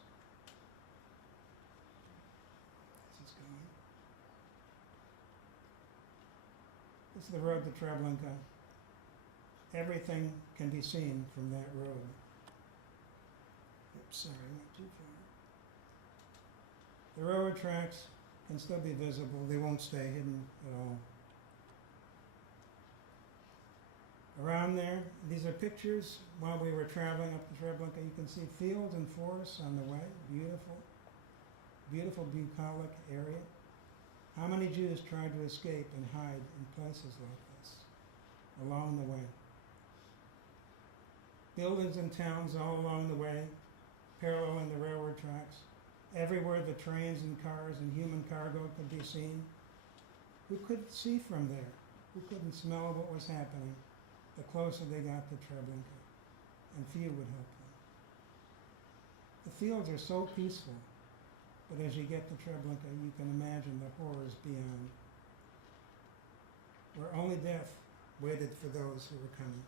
This is going. This is the road to Treblinka. Everything can be seen from that road. Oops, sorry, I went too far. The railroad tracks can still be visible. They won't stay hidden at all. Around there, these are pictures while we were traveling up to Treblinka. You can see fields and forests on the way. Beautiful, beautiful bucolic area. How many Jews tried to escape and hide in places like this along the way? Buildings and towns all along the way, paralleling the railroad tracks. Everywhere the trains and cars and human cargo could be seen. Who could see from there? Who couldn't smell what was happening the closer they got to Treblinka? And few would help them. The fields are so peaceful, but as you get to Treblinka, you can imagine the horrors beyond, where only death waited for those who were coming.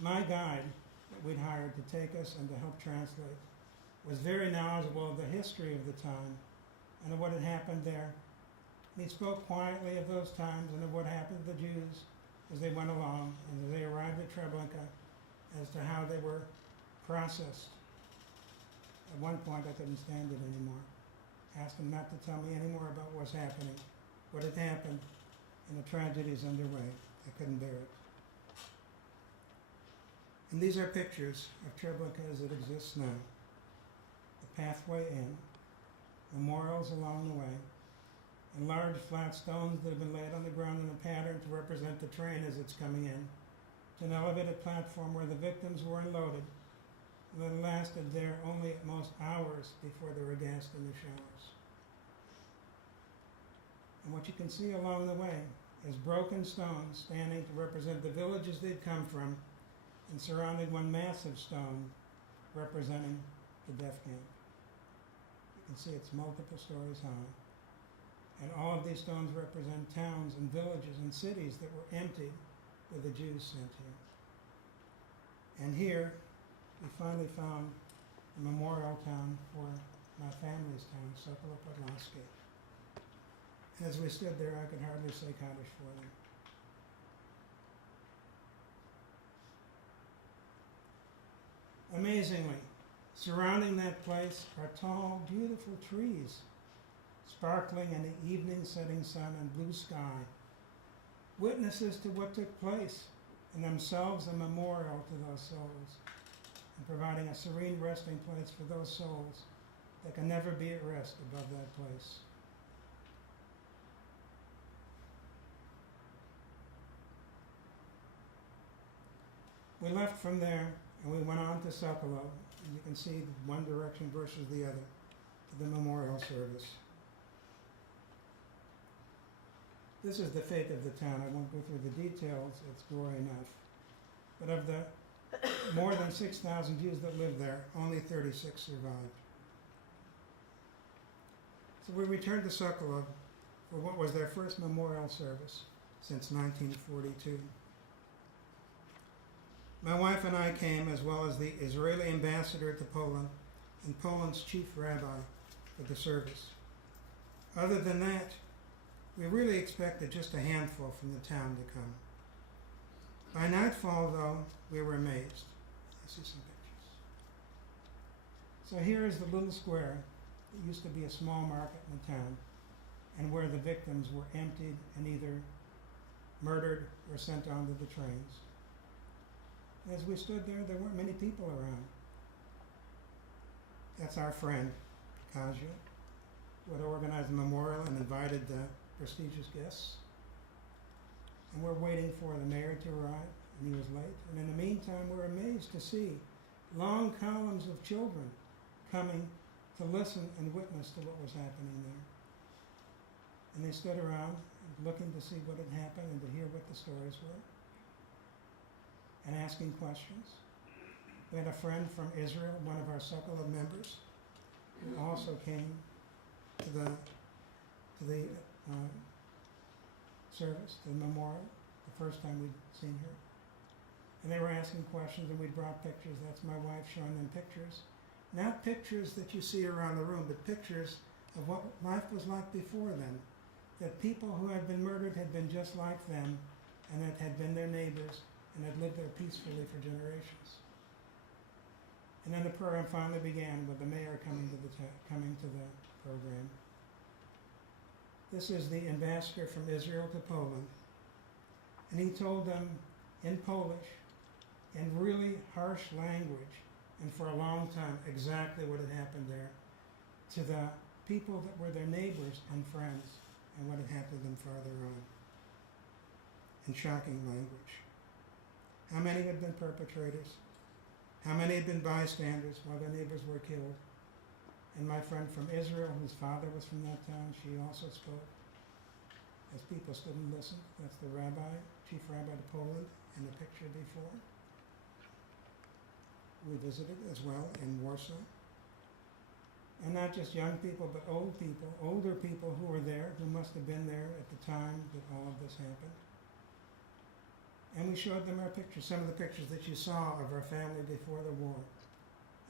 My guide that we'd hired to take us and to help translate was very knowledgeable of the history of the time and of what had happened there. And he spoke quietly of those times and of what happened to the Jews as they went along and as they arrived at Treblinka, as to how they were processed. At one point I couldn't stand it anymore. Asked him not to tell me any more about what was happening, what had happened, and the tragedies underway. I couldn't bear it. And these are pictures of Treblinka as it exists now. The pathway in, memorials along the way, and large flat stones that have been laid on the ground in a pattern to represent the train as it's coming in, to an elevated platform where the victims were unloaded, and that lasted there only at most hours before they were gassed in the showers. And what you can see along the way is broken stones standing to represent the villages they'd come from, and surrounding one massive stone representing the death camp. You can see it's multiple stories high. And all of these stones represent towns and villages and cities that were emptied where the Jews sent here. And here, we finally found a memorial town for my family's town, Sokola Podlaski. And as we stood there, I could hardly say Kaddish for them. Amazingly, surrounding that place are tall, beautiful trees, sparkling in the evening setting sun and blue sky, witnesses to what took place, and themselves a memorial to those souls, and providing a serene resting place for those souls that can never be at rest above that place. We left from there and we went on to Sokolov, and you can see one direction versus the other, to the memorial service. This is the fate of the town. I won't go through the details, it's gory enough. But of the more than 6,000 Jews that lived there, only 36 survived. So we returned to Sokolov for what was their first memorial service since 1942. My wife and I came, as well as the Israeli ambassador to Poland and Poland's chief rabbi, for the service. Other than that, we really expected just a handful from the town to come. By nightfall, though, we were amazed. I see some pictures. So here is the little square It used to be a small market in the town, and where the victims were emptied and either murdered or sent onto the trains. As we stood there, there weren't many people around. That's our friend, Kajia, who had organized a memorial and invited prestigious guests. And we're waiting for the mayor to arrive, and he was late. And in the meantime, we're amazed to see long columns of children coming to listen and witness to what was happening there. And they stood around looking to see what had happened and to hear what the stories were, and asking questions. We had a friend from Israel, one of our Sokolov members, who also came to the service, the memorial, the first time we'd seen her. And they were asking questions, and we brought pictures. That's my wife showing them pictures. Not pictures that you see around the room, but pictures of what life was like before then. That people who had been murdered had been just like them, and that had been their neighbors, and had lived there peacefully for generations. And then the program finally began with the mayor coming to the program. This is the ambassador from Israel to Poland, and he told them in Polish, in really harsh language, and for a long time, exactly what had happened there to the people that were their neighbors and friends, and what had happened to them farther on, in shocking language. How many had been perpetrators? How many had been bystanders while their neighbors were killed? And my friend from Israel, whose father was from that town, she also spoke. As people stood and listened, that's the rabbi, chief rabbi of Poland, in the picture before. We visited as well in Warsaw. And not just young people, but older people who were there, who must have been there at the time that all of this happened. And we showed them our pictures, some of the pictures that you saw of our family before the war,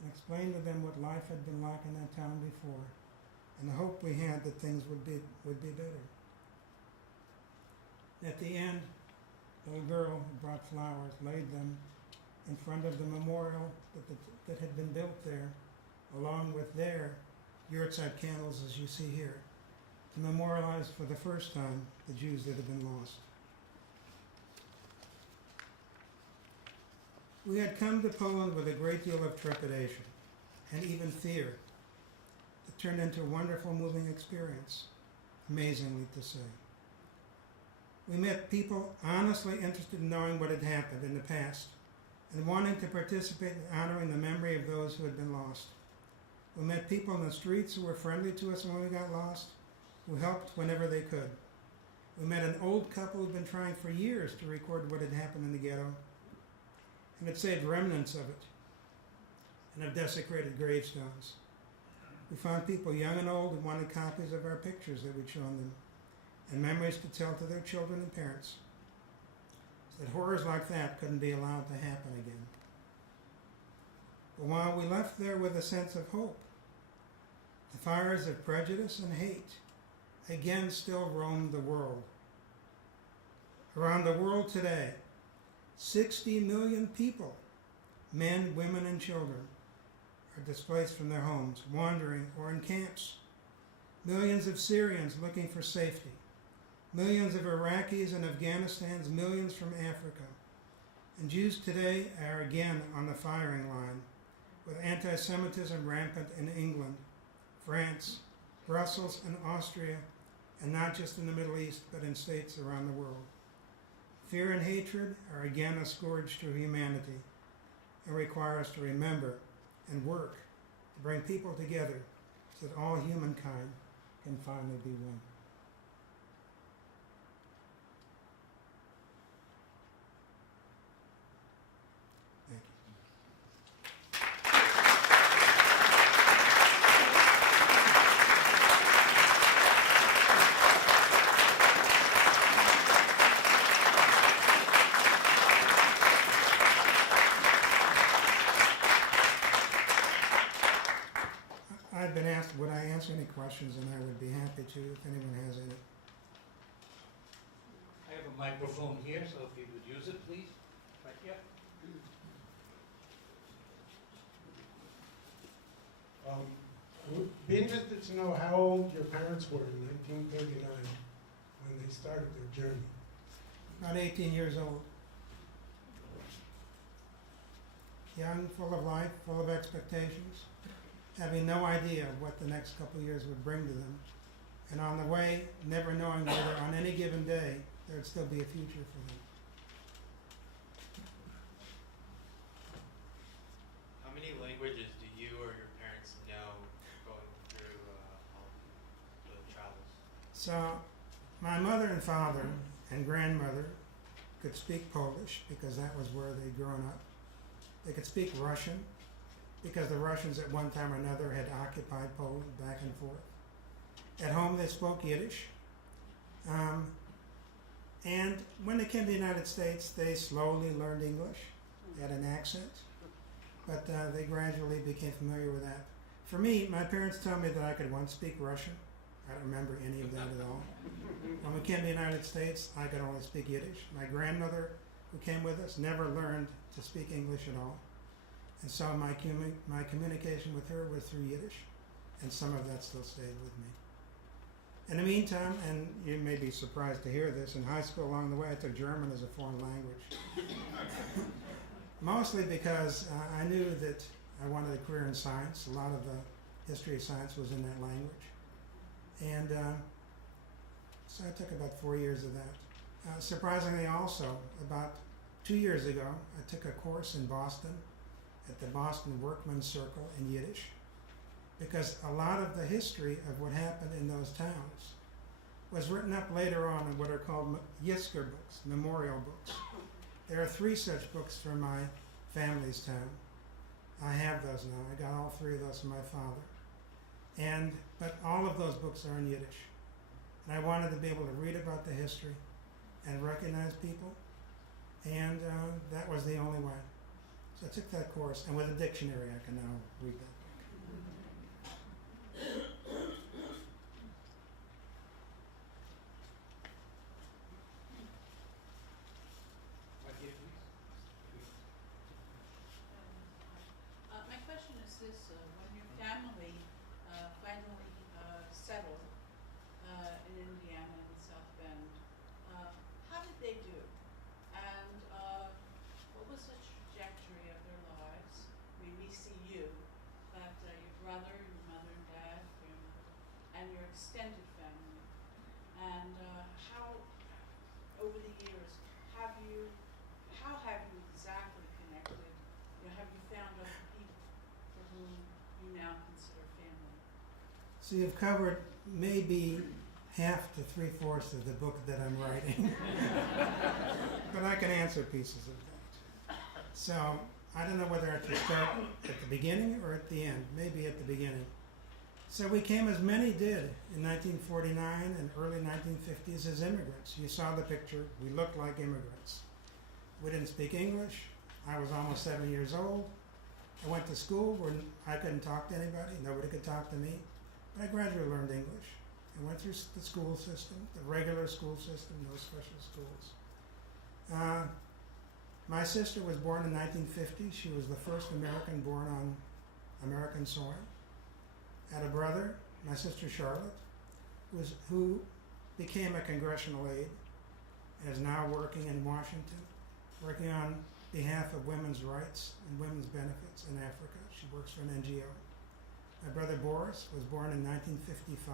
and explained to them what life had been like in that town before, and the hope we had that things would be better. At the end, the little girl who brought flowers laid them in front of the memorial that had been built there, along with their yurtside candles, as you see here, to memorialize for the first time the Jews that had been lost. We had come to Poland with a great deal of trepidation and even fear. It turned into a wonderful, moving experience, amazingly to say. We met people honestly interested in knowing what had happened in the past and wanting to participate in honoring the memory of those who had been lost. We met people in the streets who were friendly to us when we got lost, who helped whenever they could. We met an old couple who'd been trying for years to record what had happened in the ghetto, and had saved remnants of it, and of desecrated gravestones. We found people young and old who wanted copies of our pictures that we'd shown them, and memories to tell to their children and parents, so that horrors like that couldn't be allowed to happen again. But while we left there with a sense of hope, the fires of prejudice and hate again still roamed the world. Around the world today, 60 million people, men, women, and children, are displaced from their homes, wandering or in camps. Millions of Syrians looking for safety. Millions of Iraqis and Afghanistans, millions from Africa. And Jews today are again on the firing line, with anti-Semitism rampant in England, France, Brussels, and Austria, and not just in the Middle East, but in states around the world. Fear and hatred are again a scourge to humanity and require us to remember and work to bring people together so that all humankind can finally be one. Thank you. I've been asked, would I answer any questions, and I would be happy to if anyone has any. I have a microphone here, so if you would use it, please. Right here. Would be interested to know how old your parents were in 1939 when they started their journey. About 18 years old. Young, full of life, full of expectations, having no idea what the next couple of years would bring to them. And on the way, never knowing whether on any given day there would still be a future for them. How many languages do you or your parents know going through all the travels? So, my mother and father and grandmother could speak Polish because that was where they'd grown up. They could speak Russian because the Russians at one time or another had occupied Poland back and forth. At home they spoke Yiddish. And when they came to the United States, they slowly learned English. They had an accent, but they gradually became familiar with that. For me, my parents told me that I could once speak Russian. I don't remember any of that at all. When we came to the United States, I could only speak Yiddish. My grandmother, who came with us, never learned to speak English at all. And so my communication with her was through Yiddish, and some of that still stayed with me. In the meantime, and you may be surprised to hear this, in high school along the way I took German as a foreign language. Mostly because I knew that I wanted a career in science. A lot of the history of science was in that language. And so I took about 4 years of that. Surprisingly also, about 2 years ago, I took a course in Boston at the Boston Workmen's Circle in Yiddish, because a lot of the history of what happened in those towns was written up later on in what are called Yisker books, memorial books. There are 3 such books from my family's town. I have those now. I got all 3 of those from my father. But all of those books are in Yiddish. And I wanted to be able to read about the history and recognize people. And that was the only way. So I took that course, and with a dictionary I can now read that. My question is this, when your family finally settled in Indiana in South Bend, how did they do? And what was the trajectory of their lives? I mean, we see you, but your brother, your mother and dad, grandmother, and your extended family. And how, over the years, how have you exactly connected? Have you found other people for whom you now consider family? So you've covered maybe half to 3/4 of the book that I'm writing. But I can answer pieces of that. So I don't know whether I should start at the beginning or at the end, maybe at the beginning. So we came, as many did, in 1949 and early 1950s as immigrants. You saw the picture, we looked like immigrants. We didn't speak English. I was almost 7 years old. I went to school where I couldn't talk to anybody, nobody could talk to me. But I gradually learned English. I went through the school system, the regular school system, no special schools. My sister was born in 1950. She was the first American born on American soil. I had a brother, my sister Charlotte, who became a congressional aide and is now working in Washington, working on behalf of women's rights and women's benefits in Africa. She works for an NGO. My brother Boris was born in 1955.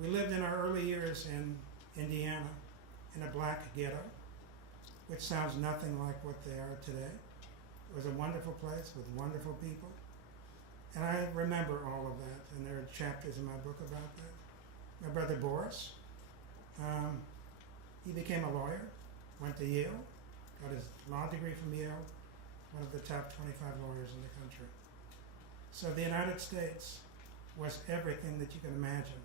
We lived in our early years in Indiana in a black ghetto, which sounds nothing like what they are today. It was a wonderful place with wonderful people. And I remember all of that, and there are chapters in my book about that. My brother Boris, he became a lawyer, went to Yale, got his law degree from Yale, one of the top 25 lawyers in the country. So the United States was everything that you can imagine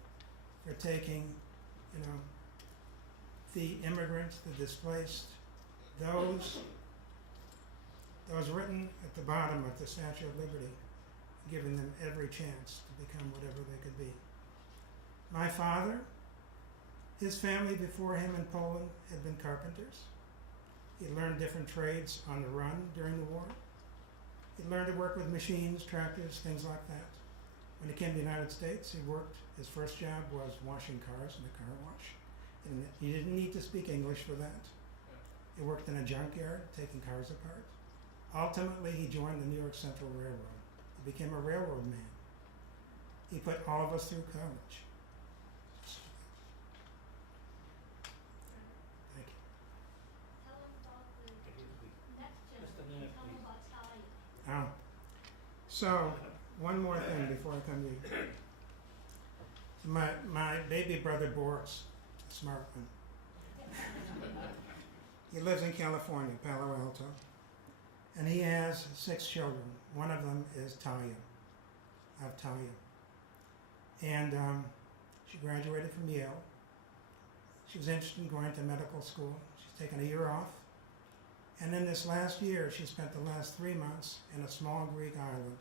for taking, the immigrants, the displaced, those written at the bottom of the Statue of Liberty, giving them every chance to become whatever they could be. My father, his family before him in Poland had been carpenters. He learned different trades on the run during the war. He learned to work with machines, tractors, things like that. When he came to the United States, he worked, his first job was washing cars in a car wash. And he didn't need to speak English for that. He worked in a junkyard, taking cars apart. Ultimately, he joined the New York Central Railroad. He became a railroad man. He put all of us through college. Thank you. Tell them about the next generation. Tell them about Talia. So, one more thing before I come to you. My baby brother Boris, a smart one. He lives in California, Palo Alto, and he has 6 children. One of them is Talia, of Talia. And she graduated from Yale. She was interested in going to medical school. She's taken a year off. And in this last year, she spent the last 3 months in a small Greek island,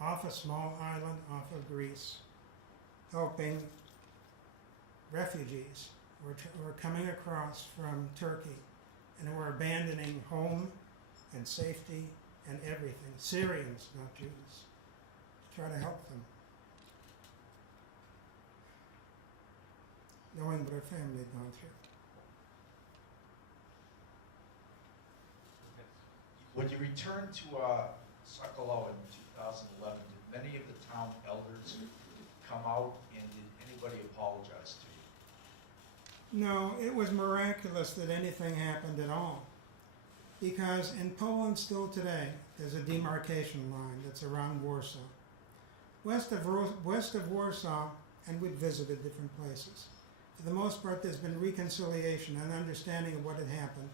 off a small island off of Greece, helping refugees who were coming across from Turkey and who were abandoning home and safety and everything. Syrians, not Jews, to try to help them, knowing what her family had gone through. When you returned to Sokolov in 2011, did many of the town elders come out, and did anybody apologize to you? No, it was miraculous that anything happened at all. Because in Poland still today, there's a demarcation line that's around Warsaw. West of Warsaw, and we've visited different places, for the most part there's been reconciliation and understanding of what had happened,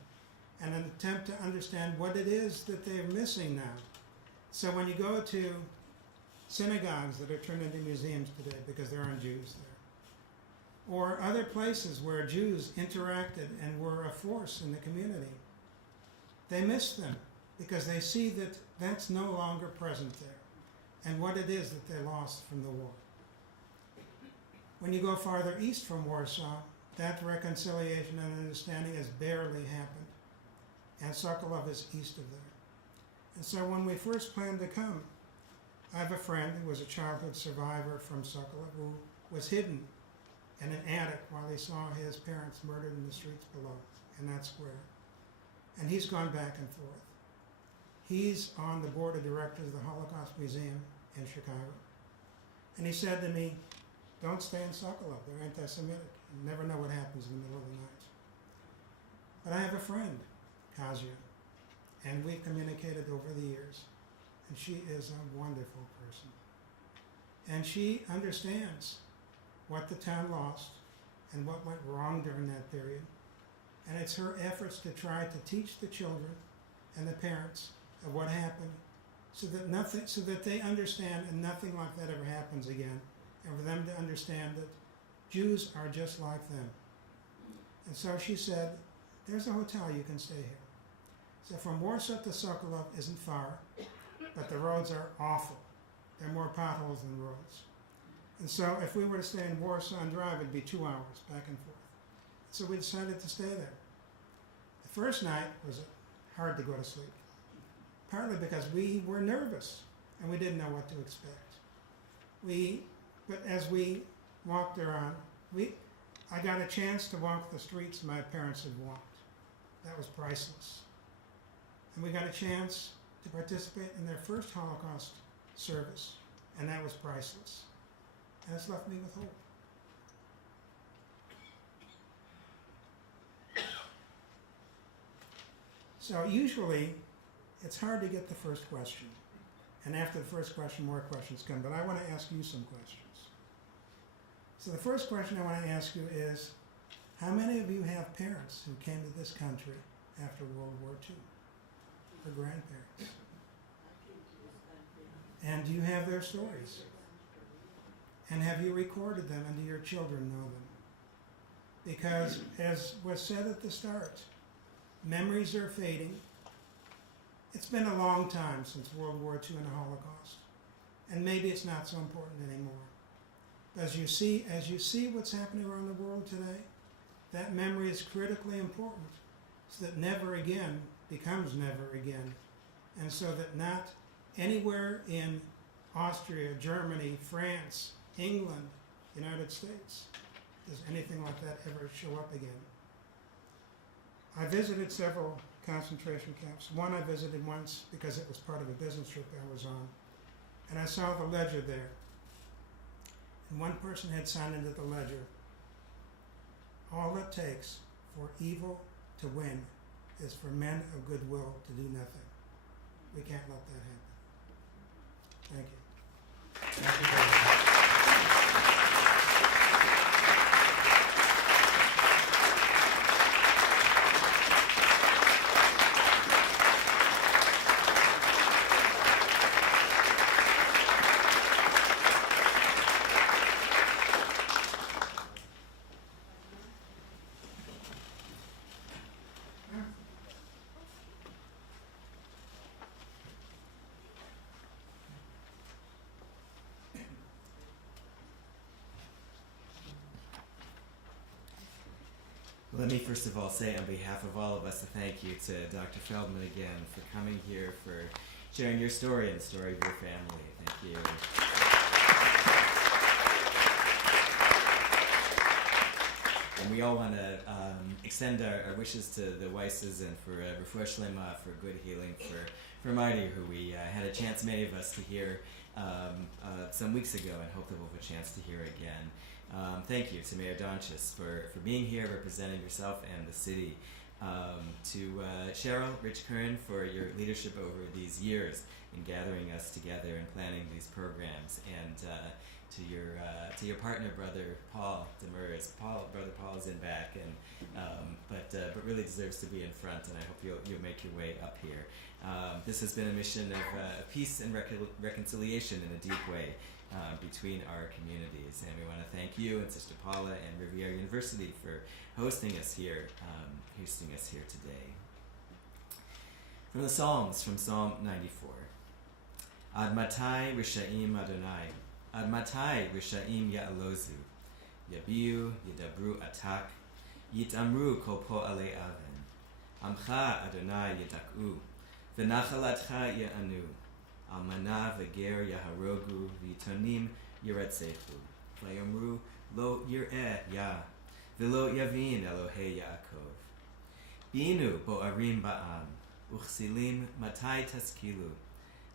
and an attempt to understand what it is that they're missing now. So when you go to synagogues that are turned into museums today because there aren't Jews there, or other places where Jews interacted and were a force in the community, they miss them because they see that that's no longer present there and what it is that they lost from the war. When you go farther east from Warsaw, that reconciliation and understanding has barely happened, and Sokolov is east of there. And so when we first planned to come, I have a friend who was a childhood survivor from Sokolov who was hidden in an attic while he saw his parents murdered in the streets below in that square. And he's gone back and forth. He's on the board of directors of the Holocaust Museum in Chicago. And he said to me, don't stay in Sokolov, they're anti-Semitic. You never know what happens in the middle of the night. But I have a friend, Kazia, and we've communicated over the years. And she is a wonderful person. And she understands what the town lost and what went wrong during that period. And it's her efforts to try to teach the children and the parents of what happened so that they understand and nothing like that ever happens again. And for them to understand that Jews are just like them. And so she said, there's a hotel, you can stay here. So from Warsaw to Sokolov isn't far, but the roads are awful. There are more potholes than roads. And so if we were to stay in Warsaw and drive, it'd be 2 hours back and forth. So we decided to stay there. The first night was hard to go to sleep, partly because we were nervous and we didn't know what to expect. But as we walked around, I got a chance to walk the streets my parents had walked. That was priceless. And we got a chance to participate in their first Holocaust service, and that was priceless. And it's left me with hope. So usually, it's hard to get the first question. And after the first question, more questions come. But I want to ask you some questions. So the first question I want to ask you is, how many of you have parents who came to this country after World War II? Or grandparents? And do you have their stories? And have you recorded them, and do your children know them? Because, as was said at the start, memories are fading. It's been a long time since World War II and the Holocaust. And maybe it's not so important anymore. As you see what's happening around the world today, that memory is critically important so that never again becomes never again. And so that not anywhere in Austria, Germany, France, England, United States. Does anything like that ever show up again? I visited several concentration camps. One I visited once because it was part of a business trip I was on, and I saw the ledger there. And one person had signed into the ledger, all it takes for evil to win is for men of goodwill to do nothing. We can't let that happen. Thank you. Thank you very much. Let me first of all say on behalf of all of us a thank you to Dr. Feldman again for coming here, for sharing your story and the story of your family. Thank you. And we all want to extend our wishes to the Weisses and for refuah shlema, for good healing for Marty, who we had a chance, many of us, to hear some weeks ago, and hope that we'll have a chance to hear again. Thank you to Mayor Donchis for being here, representing yourself and the city. To Cheryl Rich Kern for your leadership over these years in gathering us together and planning these programs, and to your partner, brother Paul Demers. Brother Paul is in back, and but really deserves to be in front, and I hope you'll make your way up here. This has been a mission of peace and reconciliation in a deep way between our communities, and we want to thank you and Sister Paula and Riviera University for hosting us here today. From the Psalms, from Psalm 94. Ad matai rishaim Adonai, ad matai rishaim ya'alozu, yabiu yidabru atak, yitamru kol po'alei aven, amcha Adonai yidak'u, v'nachalatcha ya'anu, Almana v'ger yaharogu v'itonim yiratzechu. Vayomru lo yir'eh ya, v'lo yavin Elohei Yaakov. Binu bo'arim ba'am, uchsilim matai taskilu.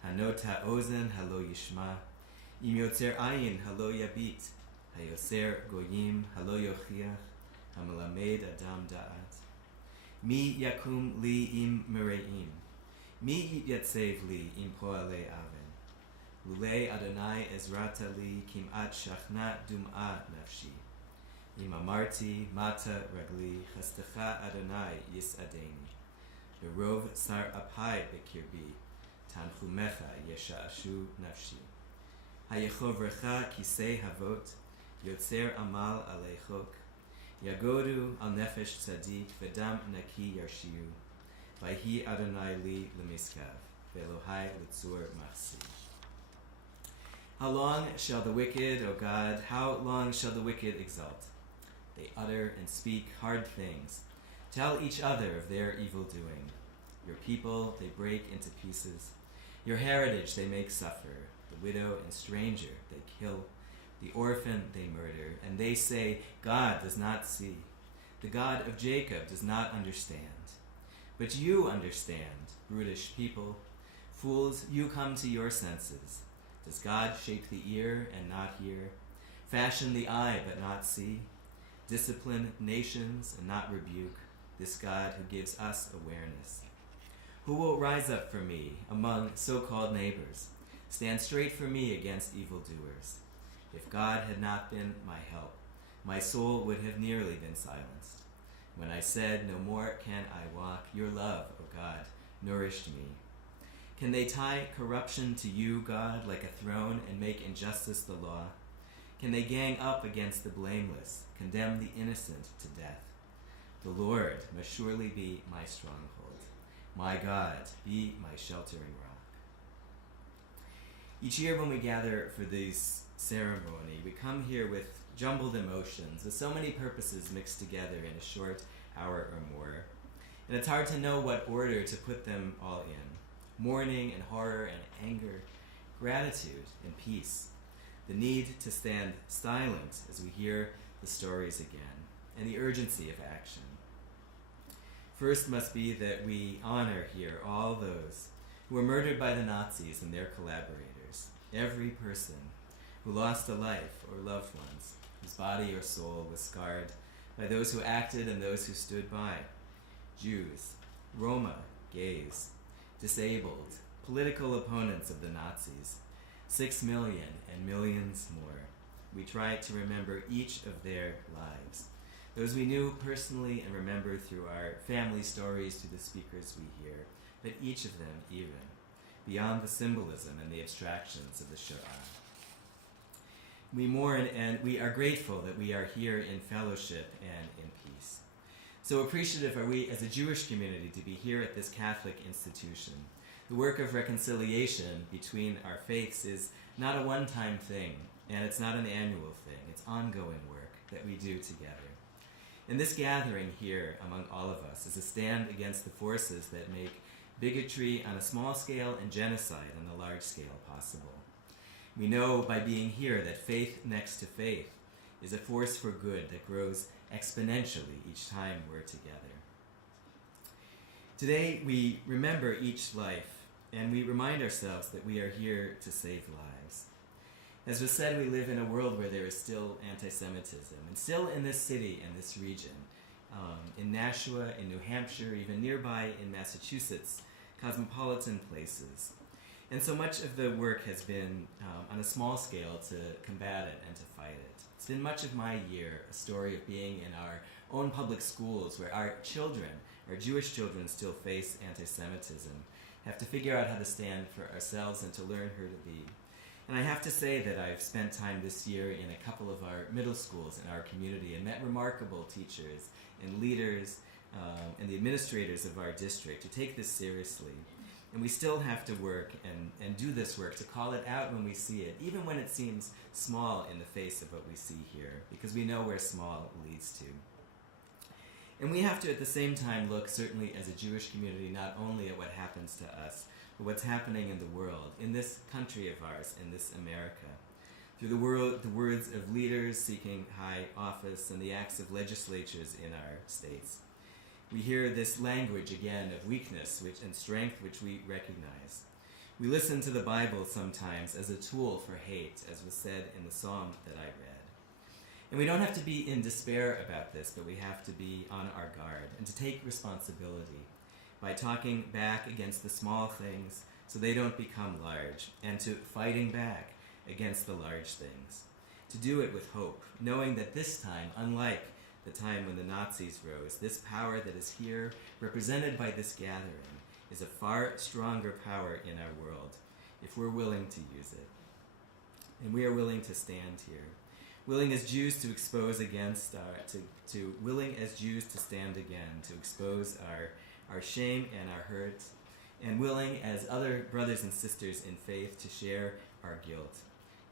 Hanot ha'ozen halo yishma, im yotzer ayin halo yabit, hayoser goyim halo yochiach, hamelamed adam da'at. Mi yakum li im mereim, Mi yatsev li im po'alei aven. Lulei Adonai ezrata li kim'at shachna dum'a nafshi. Im amarti mata ragli chastecha Adonai yisadeni. Berov sar apai bekirbi, tanchumecha yesha'ashu nafshi. Hayechovrecha kisei havot, yotzer amal aleichok. Yagodu al nefesh tzadik v'dam naki yarshiu. Vayhi Adonai li lemiskav, ve'Elohai litzur machsi. How long shall the wicked, O God, how long shall the wicked exult? They utter and speak hard things, tell each other of their evil doing. Your people they break into pieces, your heritage they make suffer, the widow and stranger they kill, the orphan they murder, and they say, God does not see, the God of Jacob does not understand. But you understand, brutish people. Fools, you come to your senses. Does God shape the ear and not hear? Fashion the eye but not see? Discipline nations and not rebuke? This God who gives us awareness. Who will rise up for me among so-called neighbors? Stand straight for me against evildoers. If God had not been my help, my soul would have nearly been silenced. When I said, no more can I walk, your love, O God, nourished me. Can they tie corruption to you, God, like a throne, and make injustice the law? Can they gang up against the blameless, condemn the innocent to death? The Lord must surely be my stronghold. My God, be my sheltering rock. Each year when we gather for this ceremony, we come here with jumbled emotions, with so many purposes mixed together in a short hour or more. And it's hard to know what order to put them all in. Mourning and horror and anger, gratitude and peace, the need to stand silent as we hear the stories again, and the urgency of action. First must be that we honor here all those who were murdered by the Nazis and their collaborators, every person who lost a life or loved ones, whose body or soul was scarred by those who acted and those who stood by, Jews, Roma, gays, disabled, political opponents of the Nazis, 6 million and millions more. We try to remember each of their lives, those we knew personally and remembered through our family stories, through the speakers we hear, but each of them even, beyond the symbolism and the abstractions of the Shoah. We mourn and we are grateful that we are here in fellowship and in peace. So appreciative are we as a Jewish community to be here at this Catholic institution. The work of reconciliation between our faiths is not a one-time thing, and it's not an annual thing. It's ongoing work that we do together. And this gathering here among all of us is a stand against the forces that make bigotry on a small scale and genocide on a large scale possible. We know by being here that faith next to faith is a force for good that grows exponentially each time we're together. Today we remember each life and we remind ourselves that we are here to save lives. As was said, we live in a world where there is still anti-Semitism, and still in this city and this region, in Nashua, in New Hampshire, even nearby in Massachusetts, cosmopolitan places. And so much of the work has been on a small scale to combat it and to fight it. It's been much of my year a story of being in our own public schools where our children, our Jewish children, still face anti-Semitism, have to figure out how to stand for ourselves and to learn who to be. And I have to say that I've spent time this year in a couple of our middle schools in our community and met remarkable teachers and leaders and the administrators of our district to take this seriously. And we still have to work and do this work to call it out when we see it, even when it seems small in the face of what we see here, because we know where small leads to. And we have to, at the same time, look, certainly as a Jewish community, not only at what happens to us, but what's happening in the world, in this country of ours, in this America. Through the words of leaders seeking high office and the acts of legislatures in our states. We hear this language again of weakness and strength which we recognize. We listen to the Bible sometimes as a tool for hate, as was said in the psalm that I read. And we don't have to be in despair about this, but we have to be on our guard and to take responsibility by talking back against the small things so they don't become large, and to fighting back against the large things. To do it with hope, knowing that this time, unlike the time when the Nazis rose, this power that is here, represented by this gathering, is a far stronger power in our world, if we're willing to use it. And we are willing to stand here. Willing as Jews to expose against, willing as Jews to stand again, to expose our shame and our hurt, and willing as other brothers and sisters in faith to share our guilt,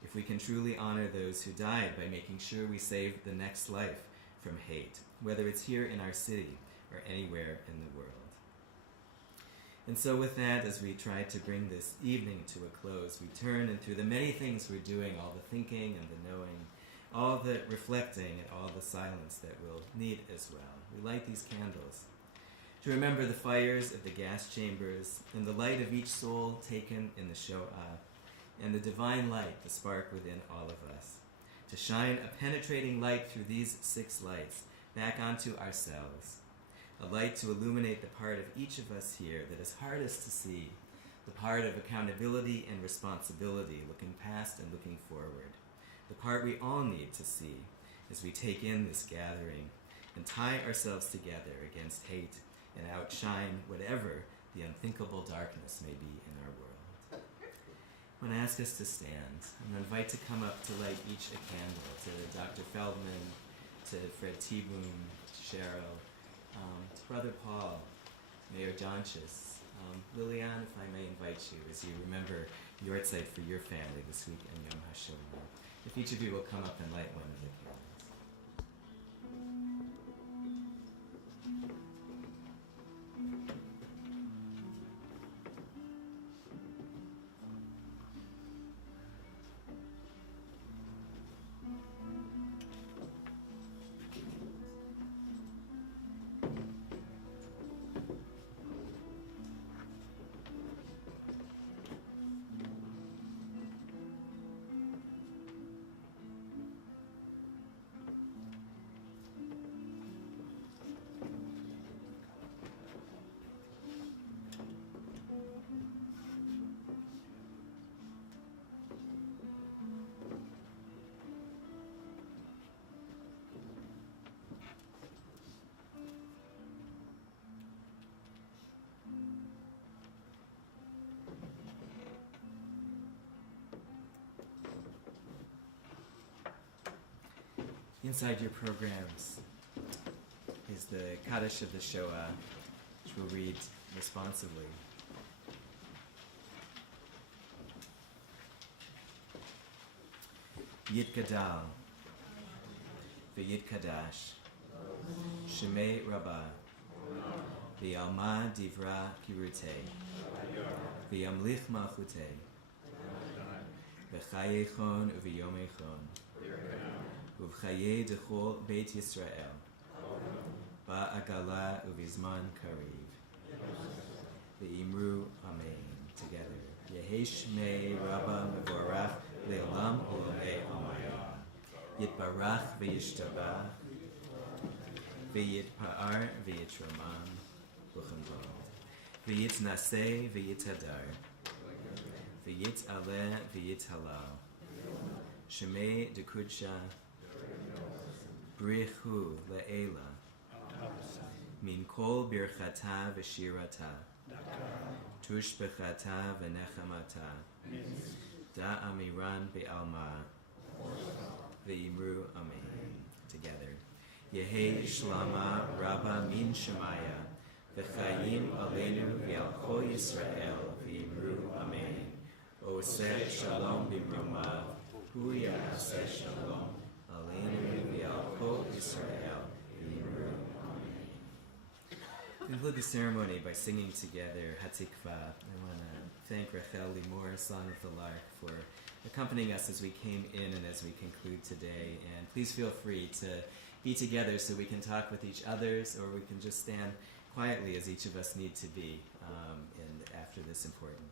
if we can truly honor those who died by making sure we save the next life from hate, whether it's here in our city or anywhere in the world. And so with that, as we try to bring this evening to a close, we turn and through the many things we're doing, all the thinking and the knowing, all the reflecting and all the silence that we'll need as well, we light these candles to remember the fires of the gas chambers and the light of each soul taken in the Shoah, and the divine light, the spark within all of us, to shine a penetrating light through these 6 lights back onto ourselves, a light to illuminate the part of each of us here that is hardest to see, the part of accountability and responsibility, looking past and looking forward, the part we all need to see as we take in this gathering and tie ourselves together against hate and outshine whatever the unthinkable darkness may be in our world. I'm going to ask us to stand. I'm going to invite to come up to light each a candle, to Dr. Feldman, to Fred T-Boom, to Cheryl, to Brother Paul, Mayor Johnchus, Liliane, if I may invite you as you remember your site for your family this week in Yom Hashoah. If each of you will come up and light one of the candles. Inside your programs is the Kaddish of the Shoah, which we'll read responsively. Yitgadal, v'yitkadash, Shemei Rabbah, v'yalma divra kirutei, v'yamlich malchutei, v'chayechon uv'yomechon, uv'chayei dechol Beit Yisrael, ba'agala uv'izman kariv, v'imru amen. Together. Yehi Shmei Rabbah mevorach le'olam u'olei amayah. Yitbarach v'yishtabach, v'yitpa'ar v'yitramam, v'chambo, v'yitnaseh v'yithadar, v'yit'aleh v'yithalal, Shemei dekudsha, brichu le'ela, min kol birchata v'shirata, tushbechata v'nechamata, da'amiran be'alma, v'imru amen. Together. Yehi shlama rabba min shemaya, v'chayim aleinu v'al kol Yisrael, v'imru amen. Oseh shalom b'mromav, hu ya'aseh shalom, aleinu v'al kol Yisrael, v'imru amen. Conclude the ceremony by singing together Hatikva. I want to thank Rachel Limor, Song of the Lark, for accompanying us as we came in and as we conclude today. And please feel free to be together so we can talk with each other, or we can just stand quietly as each of us need to be after this important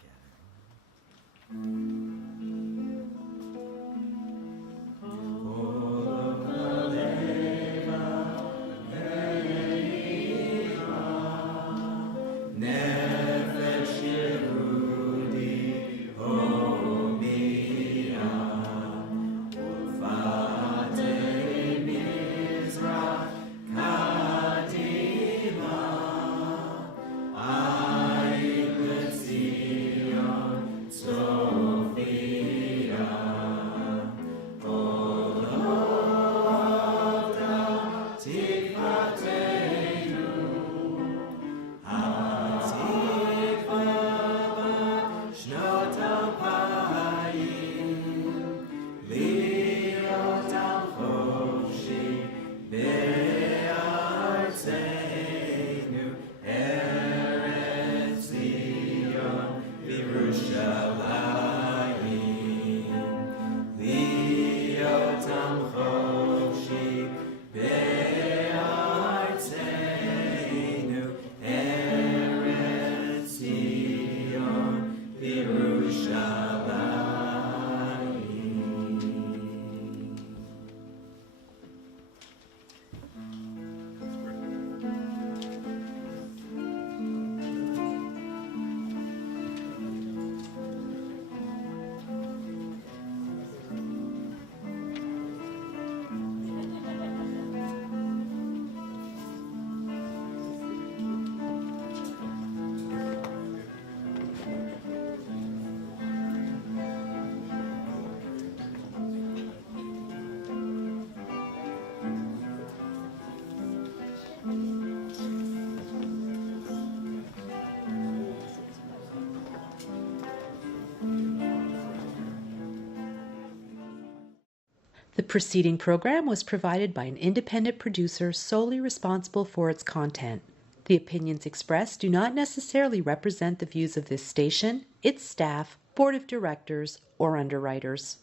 The preceding program was provided by an independent producer solely responsible for its content. The opinions expressed do not necessarily represent the views of this station, its staff, board of directors, or underwriters.